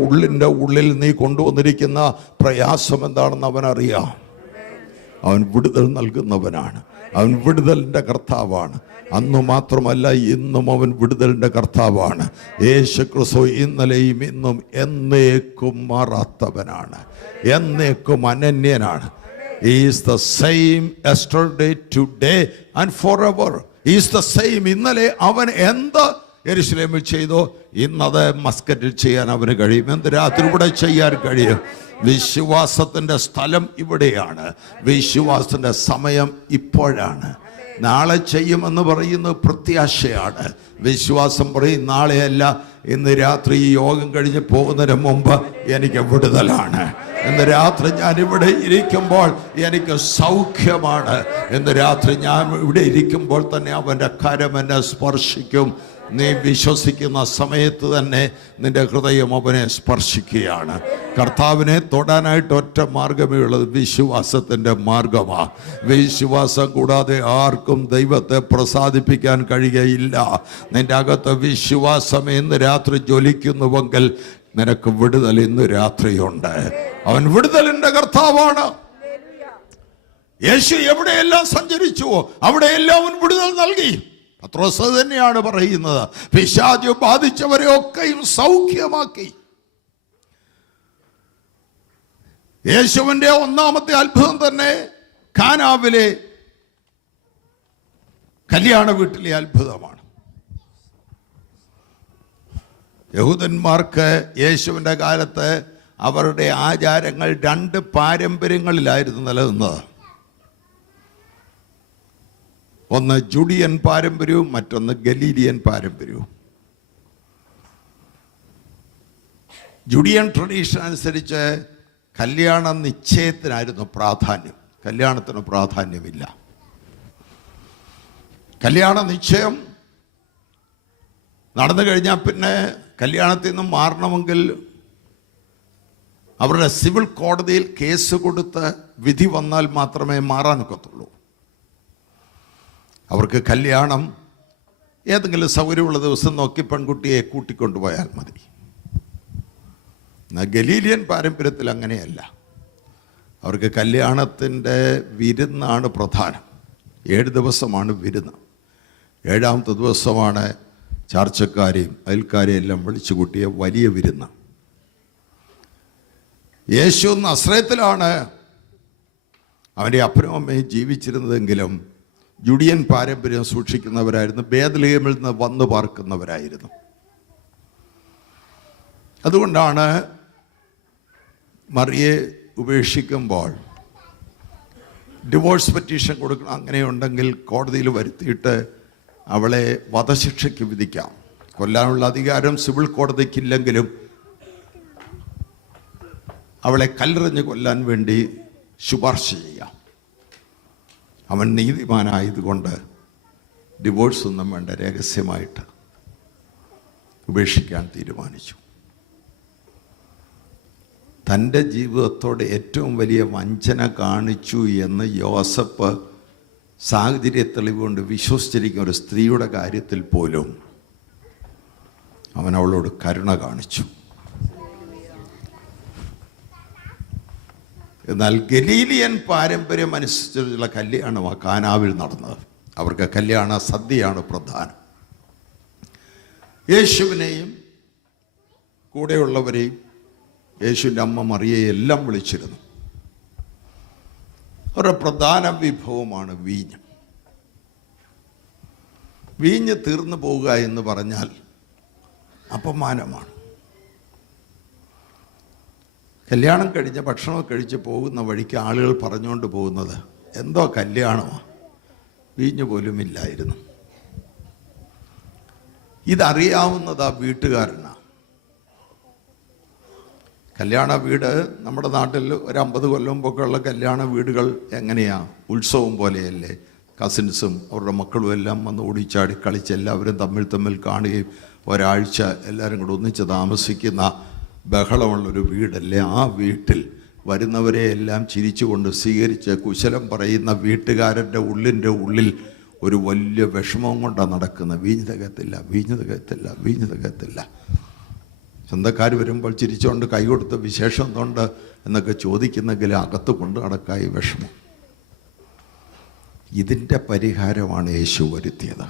ഉള്ളിൽ നീ കൊണ്ടുവന്നിരിക്കുന്ന പ്രയാസം എന്താണെന്ന് അവനറിയാം. അവൻ വിടുതൽ നൽകുന്നവനാണ്. അവൻ വിടുതലിൻ്റെ കർത്താവാണ്. അന്നു മാത്രമല്ല, ഇന്നും അവൻ വിടുതലിൻ്റെ കർത്താവാണ്. യേശു ക്രിസ്തു ഇന്നലെയും ഇന്നും എന്നേക്കും മാറാത്തവനാണ്, എന്നേക്കും അനന്യനാണ്. He is the same yesterday, today and forever. He is the same. ഇന്നലെ അവൻ എന്ത് യെരൂശലേമിൽ ചെയ്തോ ഇന്നത് മസ്കറ്റിൽ ചെയ്യാൻ അവന് കഴിയും. എന്ത് രാത്രി ഇവിടെ ചെയ്യാൻ കഴിയും. വിശ്വാസത്തിൻ്റെ സ്ഥലം ഇവിടെയാണ്. വിശ്വാസത്തിൻ്റെ സമയം ഇപ്പോഴാണ്. നാളെ ചെയ്യുമെന്ന് പറയുന്നത് പ്രത്യാശയാണ്. വിശ്വാസം പറയും നാളെയല്ല, ഇന്ന് രാത്രി ഈ യോഗം കഴിഞ്ഞ് പോകുന്നതിന് മുമ്പ് എനിക്ക് വിടുതലാണ്. ഇന്ന് രാത്രി ഞാൻ ഇവിടെ ഇരിക്കുമ്പോൾ എനിക്ക് സൗഖ്യമാണ്. ഇന്ന് രാത്രി ഞാൻ ഇവിടെ ഇരിക്കുമ്പോൾ തന്നെ അവൻ്റെ കരം എന്നെ സ്പർശിക്കും. നീ വിശ്വസിക്കുന്ന സമയത്ത് തന്നെ നിന്റെ ഹൃദയം അവനെ സ്പർശിക്കുകയാണ്. കർത്താവിനെ തൊടാനായിട്ട് ഒറ്റ മാർഗമേ ഉള്ളത്, വിശ്വാസത്തിൻ്റെ മാർഗമാണ്. വിശ്വാസം കൂടാതെ ആർക്കും ദൈവത്തെ പ്രസാദിപ്പിക്കാൻ കഴിയുകയില്ല. നിന്റെ അകത്ത് വിശ്വാസം ഇന്ന് രാത്രി ജ്വലിക്കുന്നുവെങ്കിൽ നിനക്ക് വിടുതൽ ഇന്ന് രാത്രിയുണ്ട്. അവൻ വിടുതലിൻ്റെ കർത്താവാണ്. യേശു എവിടെയെല്ലാം സഞ്ചരിച്ചുവോ അവിടെയെല്ലാം അവൻ വിടുതൽ നൽകി. പത്രോസ് തന്നെയാണ് പറയുന്നത്, പിശാച് ബാധിച്ചവരെ ഒക്കെയും സൗഖ്യമാക്കി. യേശുവിൻ്റെ ഒന്നാമത്തെ അത്ഭുതം തന്നെ കാനാവിലെ കല്യാണ വീട്ടിലെ അത്ഭുതമാണ്. യഹൂദന്മാർക്ക് യേശുവിൻ്റെ കാലത്ത് അവരുടെ ആചാരങ്ങൾ 2 പാരമ്പര്യങ്ങളിലായിരുന്നു നിലനിന്നത്. ഒന്ന് ജുഡിയൻ പാരമ്പര്യവും മറ്റൊന്ന് ഗലീലിയൻ പാരമ്പര്യവും. ജുഡിയൻ ട്രഡീഷൻ അനുസരിച്ച് കല്യാണ നിശ്ചയത്തിനായിരുന്നു പ്രാധാന്യം. കല്യാണത്തിന് പ്രാധാന്യമില്ല. കല്യാണ നിശ്ചയം നടന്നു കഴിഞ്ഞാൽ പിന്നെ കല്യാണത്തിൽ നിന്നും മാറണമെങ്കിൽ അവരുടെ സിവിൽ കോടതിയിൽ കേസ് കൊടുത്ത് വിധി വന്നാൽ മാത്രമേ മാറാനൊക്കത്തുള്ളൂ. അവർക്ക് കല്യാണം ഏതെങ്കിലും സൗകര്യമുള്ള ദിവസം നോക്കി പെൺകുട്ടിയെ കൂട്ടിക്കൊണ്ടുപോയാൽ മതി. എന്നാൽ ഗലീലിയൻ പാരമ്പര്യത്തിൽ അങ്ങനെയല്ല. അവർക്ക് കല്യാണത്തിൻ്റെ വിരുന്നാണ് പ്രധാനം. 7 ദിവസമാണ് വിരുന്ന്. 7ാമത്തെ ദിവസമാണ് ചാർച്ചക്കാരെയും അയൽക്കാരെയും എല്ലാം വിളിച്ചു കൂട്ടിയ വലിയ വിരുന്ന്. യേശു നസ്രയത്തിലാണ് അവൻ്റെ അപ്പനും അമ്മയും ജീവിച്ചിരുന്നതെങ്കിലും ജുഡിയൻ പാരമ്പര്യം സൂക്ഷിക്കുന്നവരായിരുന്നു. ബേത്ലഹേമിൽ നിന്ന് വന്നു പാർക്കുന്നവരായിരുന്നു. അതുകൊണ്ടാണ് മറിയെ ഉപേക്ഷിക്കുമ്പോൾ ഡിവോഴ്സ് പെറ്റീഷൻ കൊടുക്കണം. അങ്ങനെയുണ്ടെങ്കിൽ കോടതിയിൽ വരുത്തിയിട്ട് അവളെ വധശിക്ഷയ്ക്ക് വിധിക്കാം. കൊല്ലാനുള്ള അധികാരം സിവിൽ കോടതിക്കില്ലെങ്കിലും അവളെ കല്ലെറിഞ്ഞ് കൊല്ലാൻ വേണ്ടി ശുപാർശ ചെയ്യാം. അവൻ നീതിമാനായതുകൊണ്ട് ഡിവോഴ്സ് ഒന്നും വേണ്ട, രഹസ്യമായിട്ട് ഉപേക്ഷിക്കാൻ തീരുമാനിച്ചു. തൻ്റെ ജീവിതത്തോട് ഏറ്റവും വലിയ വഞ്ചന കാണിച്ചു എന്ന് യോസഫ് സാഹചര്യ തെളിവുകൊണ്ട് വിശ്വസിച്ചിരിക്കുന്ന ഒരു സ്ത്രീയുടെ കാര്യത്തിൽ പോലും അവൻ അവളോട് കരുണ കാണിച്ചു. എന്നാൽ ഗലീലിയൻ പാരമ്പര്യം അനുസരിച്ചുള്ള കല്യാണമാണ് കാനാവിൽ നടന്നത്. അവർക്ക് കല്യാണ സദ്യയാണ് പ്രധാനം. യേശുവിനെയും കൂടെയുള്ളവരെയും യേശുവിൻ്റെ അമ്മ മറിയയെ എല്ലാം വിളിച്ചിരുന്നു. ഒരു പ്രധാന വിഭവമാണ് വീഞ്ഞ്. വീഞ്ഞ് തീർന്നു പോവുക എന്ന് പറഞ്ഞാൽ അപമാനമാണ്. കല്യാണം കഴിഞ്ഞ് ഭക്ഷണമൊക്കെ കഴിച്ച് പോകുന്ന വഴിക്ക് ആളുകൾ പറഞ്ഞുകൊണ്ട് പോകുന്നത് എന്തോ കല്യാണമാണ്, വീഞ്ഞ് പോലും ഇല്ലായിരുന്നു. ഇതറിയാവുന്നത് ആ വീട്ടുകാരനാണ്. കല്യാണ വീട് നമ്മുടെ നാട്ടിൽ ഒരു 50 കൊല്ലം മുമ്പൊക്കെയുള്ള കല്യാണ വീടുകൾ എങ്ങനെയാ? ഉത്സവം പോലെയല്ലേ? കസിൻസും അവരുടെ മക്കളും എല്ലാം വന്ന് ഓടിച്ചാടി കളിച്ച് എല്ലാവരും തമ്മിൽ കാണുകയും ഒരാഴ്ച എല്ലാവരും കൂടെ ഒന്നിച്ച് താമസിക്കുന്ന ബഹളമുള്ളൊരു വീടല്ലേ? ആ വീട്ടിൽ വരുന്നവരെ എല്ലാം ചിരിച്ചുകൊണ്ട് സ്വീകരിച്ച് കുശലം പറയുന്ന വീട്ടുകാരൻ്റെ ഉള്ളിൽ ഒരു വലിയ വിഷമം കൊണ്ടാണ് നടക്കുന്നത്. വീഞ്ഞ് തികത്തില്ല, വീഞ്ഞ് തികത്തില്ല, വീഞ്ഞ് തികത്തില്ല. സ്വന്തക്കാർ വരുമ്പോൾ ചിരിച്ചുകൊണ്ട് കൈ കൊടുത്ത് വിശേഷം എന്തുണ്ട് എന്നൊക്കെ ചോദിക്കുന്നെങ്കിൽ അകത്ത് കൊണ്ട് നടക്കായി വിഷമം. ഇതിൻ്റെ പരിഹാരമാണ് യേശു വരുത്തിയത്.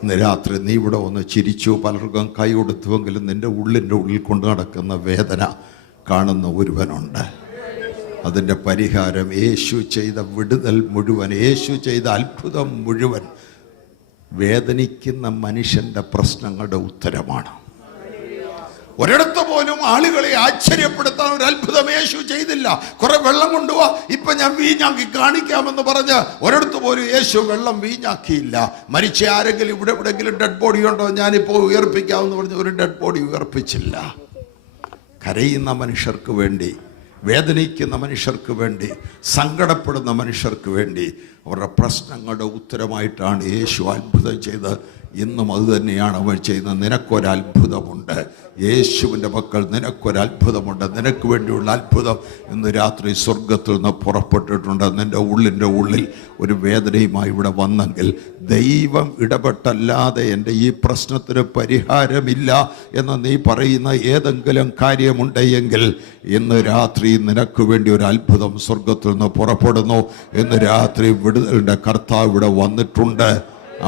ഇന്ന് രാത്രി നീ ഇവിടെ ഒന്ന് ചിരിച്ചു, പലർക്കും കൈ കൊടുത്തുവെങ്കിലും നിൻ്റെ ഉള്ളിൽ കൊണ്ട് നടക്കുന്ന വേദന കാണുന്ന ഒരുവനുണ്ട്. അതിൻ്റെ പരിഹാരം യേശു ചെയ്ത വിടുതൽ മുഴുവൻ, യേശു ചെയ്ത അത്ഭുതം മുഴുവൻ വേദനിക്കുന്ന മനുഷ്യൻ്റെ പ്രശ്നങ്ങളുടെ ഉത്തരമാണ്. ഒരിടത്ത് പോലും ആളുകളെ ആശ്ചര്യപ്പെടുത്താൻ ഒരു അത്ഭുതം യേശു ചെയ്തില്ല. കുറെ വെള്ളം കൊണ്ടുപോവാ, ഇപ്പൊ ഞാൻ വീഞ്ഞാക്കി കാണിക്കാമെന്ന് പറഞ്ഞ് ഒരിടത്ത് പോലും യേശു വെള്ളം വീഞ്ഞാക്കിയില്ല. മരിച്ച ആരെങ്കിലും എവിടെയെങ്കിലും ഡെഡ് ബോഡി ഉണ്ടോ, ഞാനിപ്പോൾ ഉയർപ്പിക്കാമെന്ന് പറഞ്ഞ് ഒരു ഡെഡ് ബോഡി ഉയർപ്പിച്ചില്ല. കരയുന്ന മനുഷ്യർക്ക് വേണ്ടി, വേദനിക്കുന്ന മനുഷ്യർക്ക് വേണ്ടി, സങ്കടപ്പെടുന്ന മനുഷ്യർക്ക് വേണ്ടി അവരുടെ പ്രശ്നങ്ങളുടെ ഉത്തരമായിട്ടാണ് യേശു അത്ഭുതം ചെയ്ത്. ഇന്നും അത് തന്നെയാണ് അവൻ ചെയ്യുന്നത്. നിനക്കൊരത്ഭുതമുണ്ട്, യേശുവിൻ്റെ മക്കൾ, നിനക്കൊരത്ഭുതമുണ്ട്. നിനക്ക് വേണ്ടിയുള്ള അത്ഭുതം ഇന്ന് രാത്രി സ്വർഗത്തിൽ നിന്ന് പുറപ്പെട്ടിട്ടുണ്ട്. നിൻ്റെ ഉള്ളിൽ ഒരു വേദനയുമായി ഇവിടെ വന്നെങ്കിൽ, ദൈവം ഇടപെട്ടല്ലാതെ എൻ്റെ ഈ പ്രശ്നത്തിന് പരിഹാരമില്ല എന്ന് നീ പറയുന്ന ഏതെങ്കിലും കാര്യമുണ്ടെങ്കിൽ ഇന്ന് രാത്രി നിനക്ക് വേണ്ടി ഒരു അത്ഭുതം സ്വർഗത്തിൽ നിന്ന് പുറപ്പെടുന്നു. ഇന്ന് രാത്രി വിടുതലിൻ്റെ കർത്താവ് ഇവിടെ വന്നിട്ടുണ്ട്.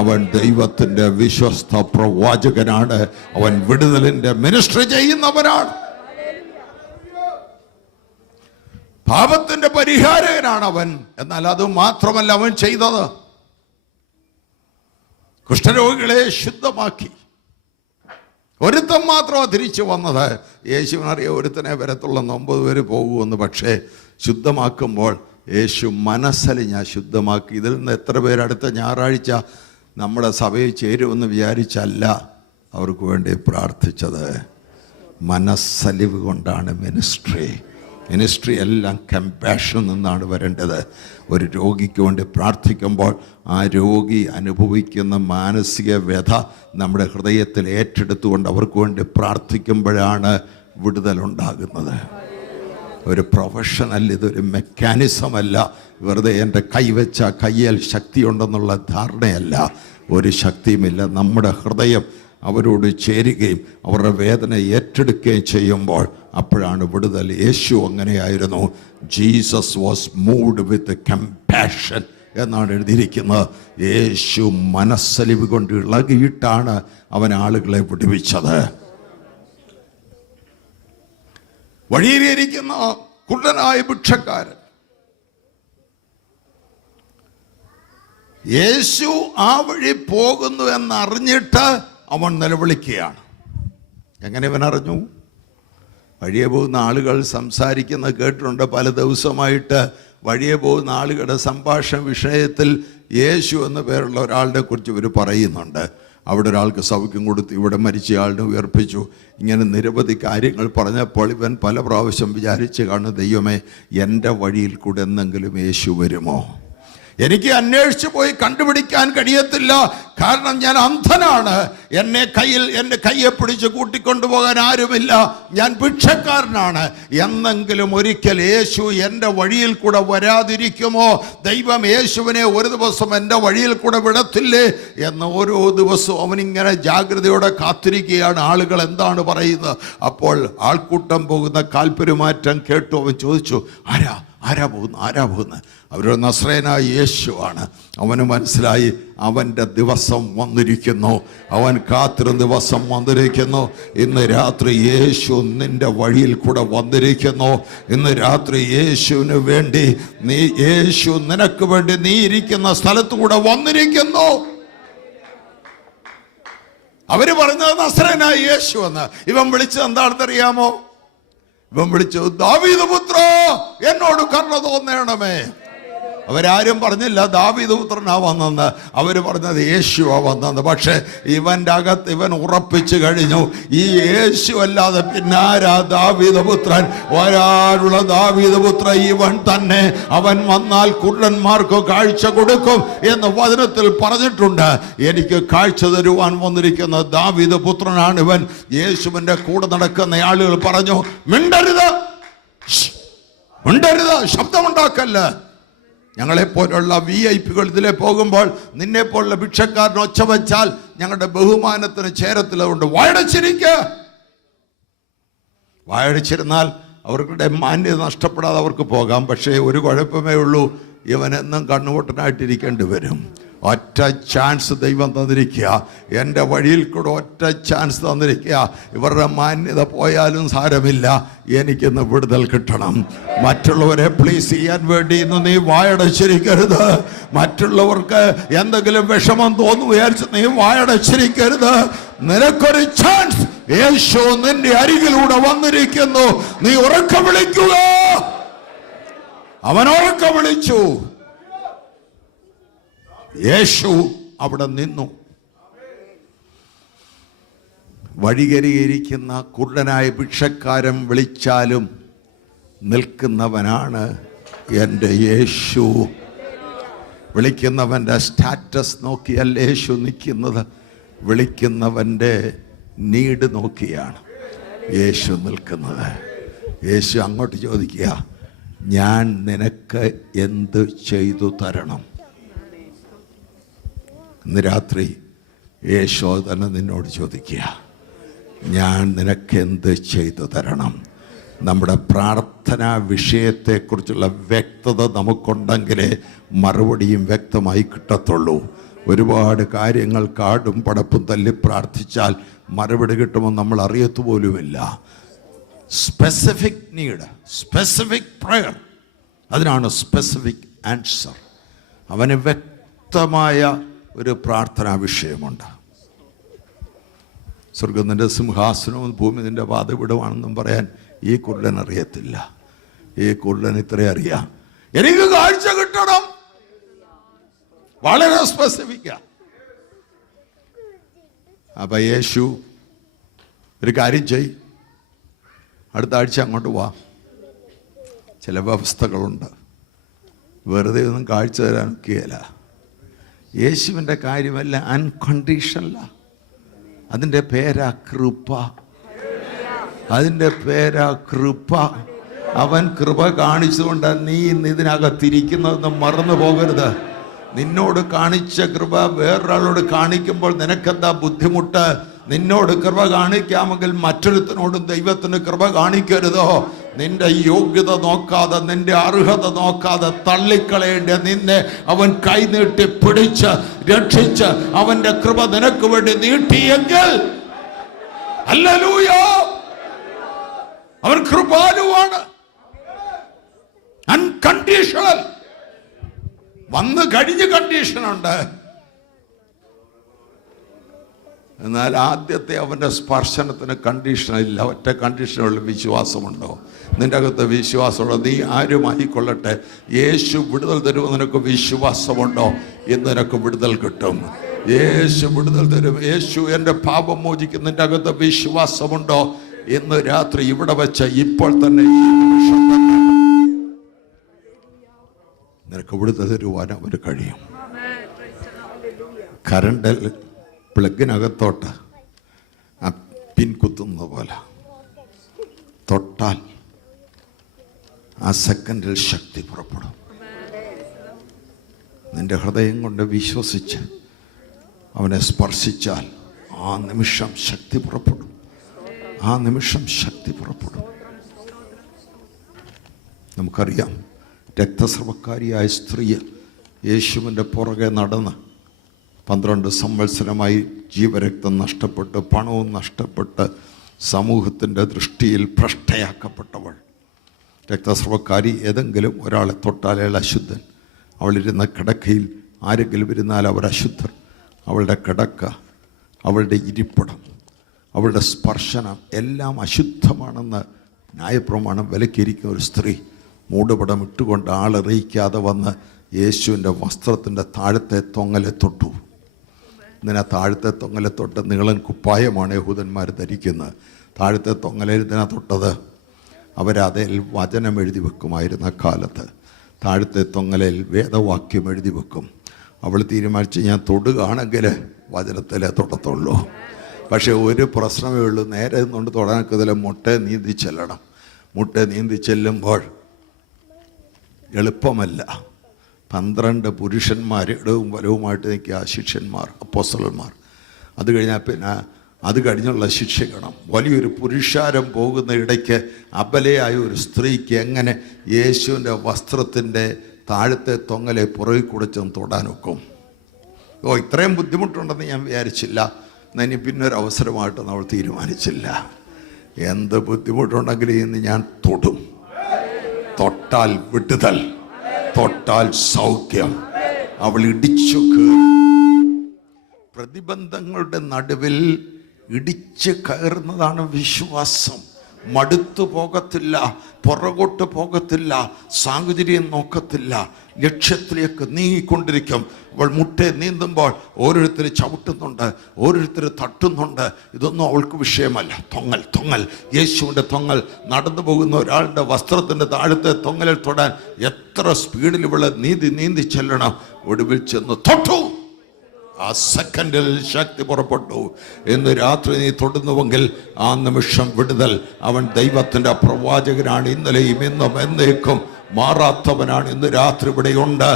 അവൻ ദൈവത്തിൻ്റെ വിശ്വസ്ത പ്രവാചകനാണ്. അവൻ വിടുതലിൻ്റെ മിനിസ്ട്രി ചെയ്യുന്നവനാണ്. പാപത്തിന്റെ പരിഹാരകനാണ് അവൻ. എന്നാൽ അത് മാത്രമല്ല അവൻ ചെയ്തത്, കുഷ്ഠരോഗികളെ ശുദ്ധമാക്കി. ഒരുത്തൻ മാത്രമാണ് തിരിച്ചു വന്നത്. യേശുവിനറിയാം ഒരുത്തനെ വരത്തുള്ള 9 പേര് പോകുമെന്ന്. പക്ഷേ ശുദ്ധമാക്കുമ്പോൾ യേശു മനസ്സലിഞ്ഞാൽ ശുദ്ധമാക്കി. ഇതിൽ നിന്ന് എത്ര പേര് അടുത്ത ഞായറാഴ്ച നമ്മുടെ സഭയിൽ ചേരുമെന്ന് വിചാരിച്ചല്ല അവർക്ക് വേണ്ടി പ്രാർത്ഥിച്ചത്. മനസ്സലിവ് കൊണ്ടാണ് മിനിസ്ട്രി എല്ലാം കമ്പാഷൻ നിന്നാണ് വരേണ്ടത്. ഒരു രോഗിക്ക് വേണ്ടി പ്രാർത്ഥിക്കുമ്പോൾ ആ രോഗി അനുഭവിക്കുന്ന മാനസിക വ്യഥ നമ്മുടെ ഹൃദയത്തിൽ ഏറ്റെടുത്തുകൊണ്ട് അവർക്ക് വേണ്ടി പ്രാർത്ഥിക്കുമ്പോഴാണ് വിടുതലുണ്ടാകുന്നത്. ഒരു പ്രൊഫഷണൽ, ഇതൊരു മെക്കാനിസമല്ല. വെറുതെ എൻ്റെ കൈവച്ച കയ്യിൽ ശക്തിയുണ്ടെന്നുള്ള ധാരണയല്ല. ഒരു ശക്തിയുമില്ല. നമ്മുടെ ഹൃദയം അവരോട് ചേരുകയും അവരുടെ വേദന ഏറ്റെടുക്കുകയും ചെയ്യുമ്പോൾ അപ്പോഴാണ് വിടുതൽ. യേശു അങ്ങനെയായിരുന്നു. Jesus was moved with compassion എന്നാണ് എഴുതിയിരിക്കുന്നത്. യേശു മനസ്സലിവ് കൊണ്ട് ഇളകിയിട്ടാണ് അവൻ ആളുകളെ വിടുവിച്ചത്. വഴിയിലിരിക്കുന്ന കുള്ളനായ ഭിക്ഷക്കാരൻ, യേശു ആ വഴി പോകുന്നു എന്നറിഞ്ഞിട്ട് അവൻ നിലവിളിക്കുകയാണ്. എങ്ങനെ ഇവൻ അറിഞ്ഞു? വഴിയെ പോകുന്ന ആളുകൾ സംസാരിക്കുന്ന കേട്ടിട്ടുണ്ട്. പല ദിവസമായിട്ട് വഴിയെ പോകുന്ന ആളുകളുടെ സംഭാഷണ വിഷയത്തിൽ യേശു എന്ന പേരുള്ള ഒരാളുടെ കുറിച്ച് ഇവർ പറയുന്നുണ്ട്. അവിടെ ഒരാൾക്ക് സൗഖ്യം കൊടുത്തു, ഇവിടെ മരിച്ചയാളിനെ ഉയർപ്പിച്ചു. ഇങ്ങനെ നിരവധി കാര്യങ്ങൾ പറഞ്ഞപ്പോൾ ഇവൻ പല പ്രാവശ്യം വിചാരിച്ച് കാണും, ദൈവമേ, എൻ്റെ വഴിയിൽ കൂടെ എന്തെങ്കിലും യേശു വരുമോ? എനിക്ക് അന്വേഷിച്ച് പോയി കണ്ടുപിടിക്കാൻ കഴിയത്തില്ല, കാരണം ഞാൻ അന്ധനാണ്. എൻ്റെ കയ്യെ പിടിച്ച് കൂട്ടിക്കൊണ്ടുപോകാൻ ആരുമില്ല. ഞാൻ ഭിക്ഷക്കാരനാണ്. എന്നെങ്കിലും ഒരിക്കൽ യേശു എൻ്റെ വഴിയിൽ കൂടെ വരാതിരിക്കുമോ? ദൈവം യേശുവിനെ ഒരു ദിവസം എൻ്റെ വഴിയിൽ കൂടെ വിടത്തില്ലേ എന്ന് ഓരോ ദിവസവും അവനിങ്ങനെ ജാഗ്രതയോടെ കാത്തിരിക്കുകയാണ്. ആളുകൾ എന്താണ് പറയുന്നത്? അപ്പോൾ ആൾക്കൂട്ടം പോകുന്ന കാൽപെരുമാറ്റം കേട്ടു. അവൻ ചോദിച്ചു, ആരാ പോകുന്നത്? അവരുടെ നസ്രയനായ യേശുവാണ്. അവന് മനസ്സിലായി അവൻ്റെ ദിവസം വന്നിരിക്കുന്നു. അവൻ കാത്തിരുന്ന ദിവസം വന്നിരിക്കുന്നു. ഇന്ന് രാത്രി യേശു നിന്റെ വഴിയിൽ കൂടെ വന്നിരിക്കുന്നു. ഇന്ന് രാത്രി യേശുവിന് വേണ്ടി യേശു നിനക്ക് വേണ്ടി നീ ഇരിക്കുന്ന സ്ഥലത്ത് കൂടെ വന്നിരിക്കുന്നു. അവര് പറഞ്ഞത് നസ്രയനായ യേശു എന്ന്. ഇവൻ വിളിച്ചത് എന്താണെന്നറിയാമോ? ഇവൻ വിളിച്ചു, ദാവീദ് പുത്ര, എന്നോട് കരുണ തോന്നണമേ. അവരാരും പറഞ്ഞില്ല ദാവീദ് പുത്രനാ വന്നെന്ന്. അവർ പറഞ്ഞത് യേശുവാ വന്നെന്ന്. പക്ഷെ ഇവൻ്റെ അകത്ത് ഇവൻ ഉറപ്പിച്ചു കഴിഞ്ഞു, ഈ യേശു അല്ലാതെ പിന്നെ ആരാ ദാവീദ് പുത്രൻ? ഒരാളുള്ള ദാവീദ് പുത്ര ഇവൻ തന്നെ. അവൻ വന്നാൽ കുള്ളന്മാർക്ക് കാഴ്ച കൊടുക്കും എന്ന് വചനത്തിൽ പറഞ്ഞിട്ടുണ്ട്. എനിക്ക് കാഴ്ച തരുവാൻ വന്നിരിക്കുന്ന ദാവീദ് പുത്രനാണ് ഇവൻ. യേശുവിൻ്റെ കൂടെ നടക്കുന്ന ആളുകൾ പറഞ്ഞു, മിണ്ടരുത്, ശബ്ദമുണ്ടാക്കല്ല. ഞങ്ങളെപ്പോലുള്ള VIP ഇതിലെ പോകുമ്പോൾ നിന്നെപ്പോലുള്ള ഭിക്ഷക്കാരൻ ഒച്ച വെച്ചാൽ ഞങ്ങളുടെ ബഹുമാനത്തിന് ചേരത്തില്ല. അതുകൊണ്ട് വായടച്ചിരുന്നാൽ അവരുടെ മാന്യത നഷ്ടപ്പെടാതെ അവർക്ക് പോകാം. പക്ഷേ ഒരു കുഴപ്പമേ ഉള്ളൂ, ഇവനെന്നും കണ്ണുപൊട്ടനായിട്ടിരിക്കേണ്ടി വരും. ഒറ്റ ചാൻസ് ദൈവം തന്നിരിക്കുക. എൻ്റെ വഴിയിൽ കൂടെ ഒറ്റ ചാൻസ് തന്നിരിക്കുക. ഇവരുടെ മാന്യത പോയാലും സാരമില്ല, എനിക്കിന്ന് വിടുതൽ കിട്ടണം. മറ്റുള്ളവരെ പ്ലീസ് ചെയ്യാൻ വേണ്ടി ഇന്ന് നീ വായടച്ചിരിക്കരുത്. മറ്റുള്ളവർക്ക് എന്തെങ്കിലും വിഷമം തോന്നുന്നു വിചാരിച്ച് നീ വായടച്ചിരിക്കരുത്. നിനക്കൊരു ചാൻസ് യേശു നിന്റെ അരികിലൂടെ വന്നിരിക്കുന്നു. നീ ഉറക്കെ വിളിക്കുക. അവൻ ഉറക്കെ വിളിച്ചു. യേശു അവിടെ നിന്നു. വഴികരിയിരിക്കുന്ന കുരുടനായ ഭിക്ഷക്കാരൻ വിളിച്ചാലും നിൽക്കുന്നവനാണ് എൻ്റെ യേശു. വിളിക്കുന്നവൻ്റെ സ്റ്റാറ്റസ് നോക്കിയല്ല യേശു നിൽക്കുന്നത്, വിളിക്കുന്നവൻ്റെ നീഡ് നോക്കിയാണ് യേശു നിൽക്കുന്നത്. യേശു അങ്ങോട്ട് ചോദിക്കുക, ഞാൻ നിനക്ക് എന്ത് ചെയ്തു തരണം? ഇന്ന് രാത്രി യേശു തന്നെ നിന്നോട് ചോദിക്കുക, ഞാൻ നിനക്ക് എന്ത് ചെയ്തു തരണം? നമ്മുടെ പ്രാർത്ഥനാ വിഷയത്തെക്കുറിച്ചുള്ള വ്യക്തത നമുക്കുണ്ടെങ്കിലേ മറുപടിയും വ്യക്തമായി കിട്ടത്തുള്ളൂ. ഒരുപാട് കാര്യങ്ങൾ കാടും പടപ്പും തല്ലി പ്രാർത്ഥിച്ചാൽ മറുപടി കിട്ടുമെന്ന് നമ്മൾ അറിയത്തു പോലുമില്ല. സ്പെസിഫിക് നീഡ്, സ്പെസിഫിക് പ്രയർ, അതിനാണ് സ്പെസിഫിക് ആൻസർ. അവന് വ്യക്തമായ ഒരു പ്രാർത്ഥനാ വിഷയമുണ്ട്. സ്വർഗം നിന്റെ സിംഹാസനവും ഭൂമി നിന്റെ പാതപിടമാണെന്നും പറയാൻ ഈ കുരുടൻ അറിയത്തില്ല. ഈ കുരുടൻ ഇത്രേ അറിയാം, എനിക്ക് കാഴ്ച കിട്ടണം. വളരെ സ്പെസിഫിക്കാ. അപ്പൊ യേശു ഒരു കാര്യം ചെയ്, അടുത്ത ആഴ്ച അങ്ങോട്ട് പോവാം. ചില വ്യവസ്ഥകളുണ്ട്, വെറുതെ ഒന്നും കാഴ്ച തരാൻ ഒക്കെയല്ല. യേശുവിൻ്റെ കാര്യമല്ല, അൺകണ്ടീഷണലാണ്. അതിൻ്റെ പേരാ കൃപ. അതിൻ്റെ പേരാ കൃപ. അവൻ കൃപ കാണിച്ചുകൊണ്ട് നീ ഇന്ന് ഇതിനകത്തിരിക്കുന്നതെന്ന് മറന്നു പോകരുത്. നിന്നോട് കാണിച്ച കൃപ വേറൊരാളോട് കാണിക്കുമ്പോൾ നിനക്കെന്താ ബുദ്ധിമുട്ട്? നിന്നോട് കൃപ കാണിക്കാമെങ്കിൽ മറ്റൊരുത്തനോടും ദൈവത്തിന് കൃപ കാണിക്കരുതോ? നിന്റെ യോഗ്യത നോക്കാതെ, നിന്റെ അർഹത നോക്കാതെ തള്ളിക്കളയേണ്ട നിന്നെ അവൻ കൈനീട്ടി പിടിച്ച് രക്ഷിച്ച് അവന്റെ കൃപ നിനക്ക് വേണ്ടി നീട്ടിയെങ്കിൽ ഹല്ലേലൂയ, അവൻ കൃപാലുവാണ്. അൺകണ്ടീഷണൽ. വന്നു കഴിഞ്ഞ് കണ്ടീഷനുണ്ട്. എന്നാൽ ആദ്യത്തെ അവൻ്റെ സ്പർശനത്തിന് കണ്ടീഷനില്ല. ഒറ്റ കണ്ടീഷനുള്ള വിശ്വാസമുണ്ടോ? നിന്റെ അകത്ത് വിശ്വാസമുണ്ടോ? നീ ആരുമായിക്കൊള്ളട്ടെ, യേശു വിടുതൽ തരുമെന്ന് നിനക്ക് വിശ്വാസമുണ്ടോ? ഇന്ന് നിനക്ക് വിടുതൽ കിട്ടും. യേശു വിടുതൽ തരും. യേശു എൻ്റെ പാപം മോചിക്കും. നിന്റെ അകത്ത് വിശ്വാസമുണ്ടോ? ഇന്ന് രാത്രി ഇവിടെ വെച്ച്, ഇപ്പോൾ തന്നെ, ഈ നിമിഷം തന്നെ നിനക്ക് വിടുതൽ തരുവാൻ അവന് കഴിയും. കറണ്ട് പ്ലഗിനകത്തോട്ട് ആ പിൻ കുത്തുന്ന പോലെ തൊട്ടാൽ ആ സെക്കൻഡിൽ ശക്തി പുറപ്പെടും. നിന്റെ ഹൃദയം കൊണ്ട് വിശ്വസിച്ച് അവനെ സ്പർശിച്ചാൽ ആ നിമിഷം ശക്തി പുറപ്പെടും. ആ നിമിഷം ശക്തി പുറപ്പെടും. നമുക്കറിയാം, രക്തസ്രവക്കാരിയായ സ്ത്രീ യേശുവിൻ്റെ പുറകെ നടന്ന് 12 സംവത്സരമായി ജീവരക്തം നഷ്ടപ്പെട്ട്, പണവും നഷ്ടപ്പെട്ട്, സമൂഹത്തിൻ്റെ ദൃഷ്ടിയിൽ ഭ്രഷ്ടയാക്കപ്പെട്ടവൾ. രക്തസ്രവക്കാരി ഏതെങ്കിലും ഒരാളെ തൊട്ടാൽ അയാൾ അശുദ്ധൻ. അവളിരുന്ന കിടക്കയിൽ ആരെങ്കിലും ഇരുന്നാൽ അവർ അശുദ്ധർ. അവളുടെ കിടക്ക, അവളുടെ ഇരിപ്പിടം, അവളുടെ സ്പർശനം എല്ലാം അശുദ്ധമാണെന്ന് ന്യായപ്രമാണം വിലക്കിയിരിക്കുന്ന ഒരു സ്ത്രീ മൂടുപടം ഇട്ടുകൊണ്ട് ആളറിയിക്കാതെ വന്ന് യേശുവിൻ്റെ വസ്ത്രത്തിൻ്റെ താഴത്തെ തൊങ്ങലെ തൊട്ടു. ഇതിനാ താഴത്തെ തൊങ്ങലെ തൊട്ട് നീളൻ കുപ്പായമാണ് യഹൂദന്മാർ ധരിക്കുന്നത്. താഴത്തെ തൊങ്ങലിൽ ഇതിനാ തൊട്ടത്. അവരതിൽ വചനം എഴുതി വെക്കുമായിരുന്ന കാലത്ത്. താഴത്തെ തൊങ്ങലിൽ വേദവാക്യം എഴുതി വെക്കും. അവൾ തീരുമാനിച്ച്, ഞാൻ തൊടുകയാണെങ്കിൽ വചനത്തിലെ തൊടത്തുള്ളൂ. പക്ഷേ ഒരു പ്രശ്നമേ ഉള്ളൂ, നേരെ നിന്നുകൊണ്ട് തൊടാനൊക്കതിൽ മുട്ടയെ നീന്തി ചെല്ലണം. മുട്ടയെ നീന്തി ചെല്ലുമ്പോൾ എളുപ്പമല്ല. 12 പുരുഷന്മാർ ഇടവും വലവുമായിട്ട് നിൽക്കുക, ശിഷ്യന്മാർ, അപ്പോസ്തലന്മാർ. അത് കഴിഞ്ഞാൽ പിന്നെ അത് കഴിഞ്ഞുള്ള ശിക്ഷകണം. വലിയൊരു പുരുഷാരം പോകുന്ന ഇടയ്ക്ക് അബലയായ ഒരു സ്ത്രീക്ക് എങ്ങനെ യേശുവിൻ്റെ വസ്ത്രത്തിൻ്റെ താഴത്തെ തൊങ്ങലെ പുറകിൽ കുടച്ചൊന്ന് തൊടാനൊക്കും? ഇത്രയും ബുദ്ധിമുട്ടുണ്ടെന്ന് ഞാൻ വിചാരിച്ചില്ല. ഇനി പിന്നൊരു അവസരമായിട്ട് നമ്മൾ തീരുമാനിച്ചില്ല. എന്ത് ബുദ്ധിമുട്ടുണ്ടെങ്കിലും ഇന്ന് ഞാൻ തൊടും. തൊട്ടാൽ വിടുതൽ, തൊട്ടാൽ സൗഖ്യം. അവൾ ഇടിച്ചു കയറും. പ്രതിബന്ധങ്ങളുടെ നടുവിൽ ഇടിച്ച് കയറുന്നതാണ് വിശ്വാസം. മടുത്തു പോകത്തില്ല, പുറകോട്ട് പോകത്തില്ല, സാഹചര്യം നോക്കത്തില്ല, ലക്ഷ്യത്തിലേക്ക് നീങ്ങിക്കൊണ്ടിരിക്കും. അവൾ മുട്ടയെ നീന്തുമ്പോൾ ഓരോരുത്തർ ചവിട്ടുന്നുണ്ട്, ഓരോരുത്തർ തട്ടുന്നുണ്ട്. ഇതൊന്നും അവൾക്ക് വിഷയമല്ല. തൊങ്ങൽ, തൊങ്ങൽ, യേശുവിൻ്റെ തൊങ്ങൽ. നടന്നു പോകുന്ന ഒരാളുടെ വസ്ത്രത്തിൻ്റെ താഴത്തെ തൊങ്ങലിൽ തൊടാൻ എത്ര സ്പീഡിൽ ഇവളെ നീന്തി ചെല്ലണം. ഒടുവിൽ ചെന്ന് തൊട്ടു. ആ സെക്കൻഡിൽ ശക്തി പുറപ്പെട്ടു. ഇന്ന് രാത്രി നീ തൊടുന്നുവെങ്കിൽ ആ നിമിഷം വിടുതൽ. അവൻ ദൈവത്തിൻ്റെ പ്രവാചകനാണ്. ഇന്നലെയും ഇന്നും എന്നേക്കും മാറാത്തവനാണ്. ഇന്ന് രാത്രി ഇവിടെയുണ്ട്.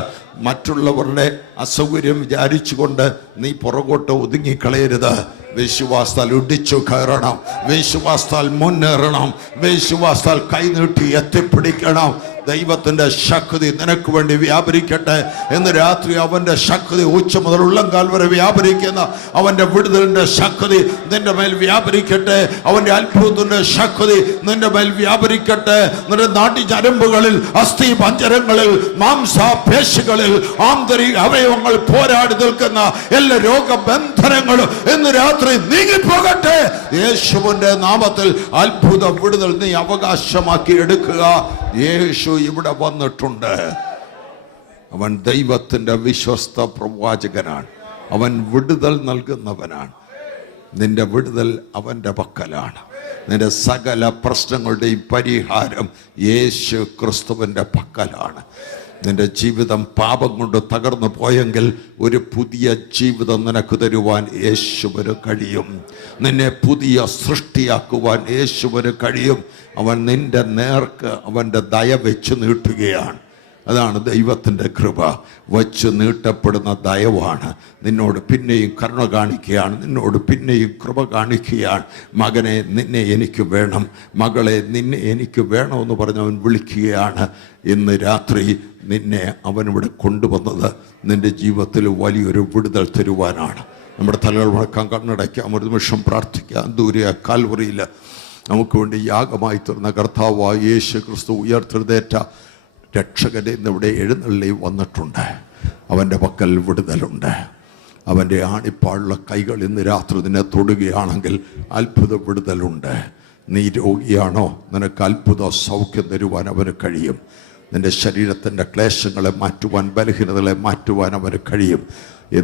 മറ്റുള്ളവരുടെ അസൗകര്യം വിചാരിച്ചുകൊണ്ട് നീ പുറകോട്ട് ഒതുങ്ങിക്കളയരുത്. വിശ്വാസത്താൽ ഇടിച്ചു കയറണം, വിശ്വാസത്താൽ മുന്നേറണം, വിശ്വാസത്താൽ കൈനീട്ടി എത്തിപ്പിടിക്കണം. ദൈവത്തിൻ്റെ ശക്തി നിനക്ക് വേണ്ടി വ്യാപരിക്കട്ടെ. ഇന്ന് രാത്രി അവൻ്റെ ശക്തി ഉച്ച മുതൽ ഉള്ളംകാൽ വരെ വ്യാപരിക്കുന്ന അവൻ്റെ വിടുതലിൻ്റെ ശക്തി നിന്റെ മേൽ വ്യാപരിക്കട്ടെ. അവൻ്റെ അത്ഭുതത്തിൻ്റെ ശക്തി നിന്റെ മേൽ വ്യാപരിക്കട്ടെ. നിന്റെ നാഡീഞരമ്പുകളിൽ, അസ്ഥി പഞ്ചരങ്ങളിൽ, മാംസപേശികളിൽ, ആന്തരിക അവയവങ്ങൾ പോരാടി നിൽക്കുന്ന എല്ലാ രോഗബന്ധനങ്ങളും ഇന്ന് രാത്രി നീങ്ങിപ്പോകട്ടെ. യേശുവിൻ്റെ നാമത്തിൽ അത്ഭുത വിടുതൽ നീ അവകാശമാക്കി എടുക്കുക. യേശു ഇവിടെ വന്നിട്ടുണ്ട്. അവൻ ദൈവത്തിൻ്റെ വിശ്വസ്ത പ്രവാചകനാണ്. അവൻ വിടുതൽ നൽകുന്നവനാണ്. നിന്റെ വിടുതൽ അവൻ്റെ പക്കലാണ്. നിന്റെ സകല പ്രശ്നങ്ങളുടെയും പരിഹാരം യേശു ക്രിസ്തുവിൻ്റെ പക്കലാണ്. നിന്റെ ജീവിതം പാപം കൊണ്ട് തകർന്നു പോയെങ്കിൽ ഒരു പുതിയ ജീവിതം നിനക്ക് തരുവാൻ യേശുവിന് കഴിയും. നിന്നെ പുതിയ സൃഷ്ടിയാക്കുവാൻ യേശുവിന് കഴിയും. അവൻ നിന്റെ നേർക്ക് അവൻ്റെ ദയ വെച്ച് നീട്ടുകയാണ്. അതാണ് ദൈവത്തിൻ്റെ കൃപ. വച്ച് നീട്ടപ്പെടുന്ന ദയവാണ്. നിന്നോട് പിന്നെയും കരുണ കാണിക്കുകയാണ്, നിന്നോട് പിന്നെയും കൃപ കാണിക്കുകയാണ്. മകനെ, നിന്നെ എനിക്ക് വേണം, മകളെ, നിന്നെ എനിക്ക് വേണമെന്ന് പറഞ്ഞ് അവൻ വിളിക്കുകയാണ്. ഇന്ന് രാത്രി നിന്നെ അവനിവിടെ കൊണ്ടുവന്നത് നിൻ്റെ ജീവിതത്തിൽ വലിയൊരു വിടുതൽ തരുവാനാണ്. നമ്മുടെ തലകൾ മുടക്കാൻ, കണ്ണടയ്ക്കാം, ഒരു നിമിഷം പ്രാർത്ഥിക്കാം. ദൂരെ കാൽവറിയിൽ നമുക്ക് വേണ്ടി യാഗമായി തീർന്ന കർത്താവായ യേശു ക്രിസ്തു ഉയർത്തെഴുന്നേറ്റ രക്ഷകനെ ഇന്നിവിടെ എഴുന്നള്ളി വന്നിട്ടുണ്ട്. അവൻ്റെ പക്കൽ വിടുതലുണ്ട്. അവൻ്റെ ആണിപ്പാടുള്ള കൈകൾ ഇന്ന് രാത്രി നിന്നെ തൊടുകയാണെങ്കിൽ അത്ഭുത വിടുതലുണ്ട്. നീ രോഗിയാണോ? നിനക്ക് അത്ഭുത സൗഖ്യം തരുവാൻ അവന് കഴിയും. നിൻ്റെ ശരീരത്തിൻ്റെ ക്ലേശങ്ങളെ മാറ്റുവാൻ, ബലഹീനതകളെ മാറ്റുവാൻ അവന് കഴിയും.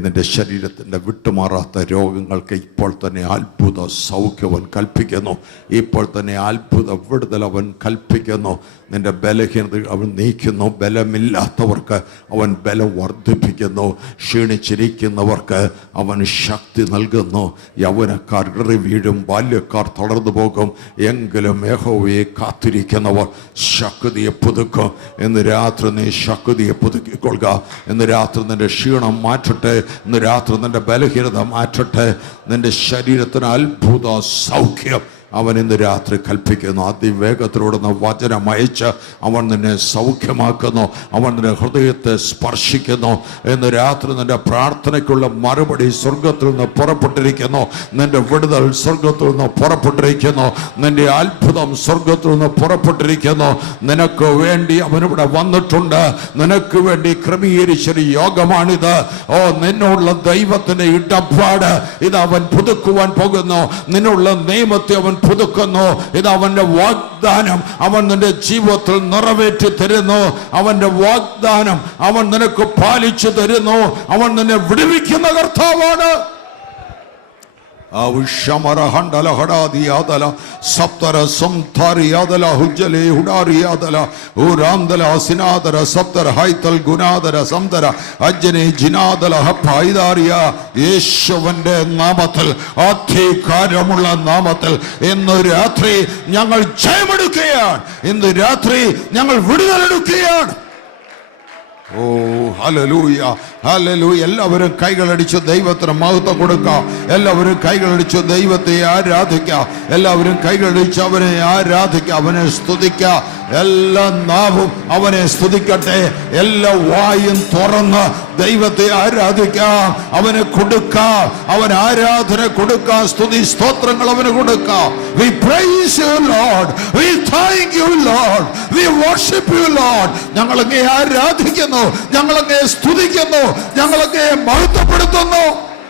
നിൻ്റെ ശരീരത്തിൻ്റെ വിട്ടുമാറാത്ത രോഗങ്ങൾക്ക് ഇപ്പോൾ തന്നെ അത്ഭുത സൗഖ്യം അവൻ കൽപ്പിക്കുന്നു. ഇപ്പോൾ തന്നെ അത്ഭുത വിടുതൽ അവൻ കൽപ്പിക്കുന്നു. നിൻ്റെ ബലഹീനത അവൻ നീക്കുന്നു. ബലമില്ലാത്തവർക്ക് അവൻ ബലം വർദ്ധിപ്പിക്കുന്നു. ക്ഷീണിച്ചിരിക്കുന്നവർക്ക് അവൻ ശക്തി നൽകുന്നു. യൗവനക്കാർ ഇടറി വീഴും, ബാല്യക്കാർ തളർന്നു പോകും. എങ്കിലും യഹോവയെ കാത്തിരിക്കുന്നവർ ശക്തിയെ പുതുക്കും. ഇന്ന് രാത്രി നീ ശക്തിയെ പുതുക്കിക്കൊള്ളുക. ഇന്ന് രാത്രി നിൻ്റെ ക്ഷീണം മാറ്റട്ടെ. ഇന്ന് രാത്രി നിൻ്റെ ബലഹീനത മാറ്റട്ടെ. നിൻ്റെ ശരീരത്തിന് അത്ഭുത സൗഖ്യം അവൻ ഇന്ന് രാത്രി കൽപ്പിക്കുന്നു. അതിവേഗത്തിലോടുന്ന വചനം അയച്ച് അവൻ നിന്നെ സൗഖ്യമാക്കുന്നു. അവൻ നിന്റെ ഹൃദയത്തെ സ്പർശിക്കുന്നു. ഇന്ന് രാത്രി നിന്റെ പ്രാർത്ഥനയ്ക്കുള്ള മറുപടി സ്വർഗത്തിൽ നിന്ന് പുറപ്പെട്ടിരിക്കുന്നു. നിന്റെ വിടുതൽ സ്വർഗത്തിൽ നിന്ന് പുറപ്പെട്ടിരിക്കുന്നു. നിന്റെ അത്ഭുതം സ്വർഗത്തിൽ നിന്ന് പുറപ്പെട്ടിരിക്കുന്നു. നിനക്ക് വേണ്ടി അവനിവിടെ വന്നിട്ടുണ്ട്. നിനക്ക് വേണ്ടി ക്രമീകരിച്ചൊരു യോഗമാണിത്. നിന്നുള്ള ദൈവത്തിന്റെ ഇടപാട് ഇത് അവൻ പുതുക്കുവാൻ പോകുന്നു. നിന്നുള്ള നിയമത്തെ അവൻ പുതുക്കുന്നു. ഇത് അവന്റെ വാഗ്ദാനം അവൻ നിന്റെ ജീവിതത്തിൽ നിറവേറ്റി തരുന്നു. അവന്റെ വാഗ്ദാനം അവൻ നിനക്ക് പാലിച്ചു തരുന്നു. അവൻ നിന്നെ വിടുവിക്കുന്ന കർത്താവാണ്. യേശുവിന്റെ നാമത്തിൽ, അധികാരമുള്ള നാമത്തിൽ ഇന്ന് രാത്രി ഞങ്ങൾ ജയമെടുക്കുകയാണ്. ഇന്ന് രാത്രി ഞങ്ങൾ വിടുതലെടുക്കുകയാണ്. ഓ ഹല്ലേലൂയ, ഹല്ലേലൂയ. എല്ലാവരും കൈകളടിച്ച് ദൈവത്തിന് മഹത്വം കൊടുക്കാം. എല്ലാവരും കൈകളടിച്ച് ദൈവത്തെ ആരാധിക്കാം. എല്ലാവരും കൈകളടിച്ച് അവനെ ആരാധിക്കാം, അവനെ സ്തുതിക്കാം. എല്ലാ നാവും അവനെ സ്തുതിക്കട്ടെ. എല്ലാ വായും തുറന്ന് ദൈവത്തെ ആരാധിക്കാം, അവന് കൊടുക്കാം. അവൻ ആരാധന കൊടുക്കാം, സ്തുതി സ്തോത്രങ്ങൾ അവന് കൊടുക്കാം. We praise you Lord, we thank you Lord, we worship you Lord. ഞങ്ങളങ്ങേ ആരാധിക്കുന്നു, ഞങ്ങളങ്ങേ സ്തുതിക്കുന്നു, ഞങ്ങളങ്ങേ മഹത്വപ്പെടുത്തുന്നു.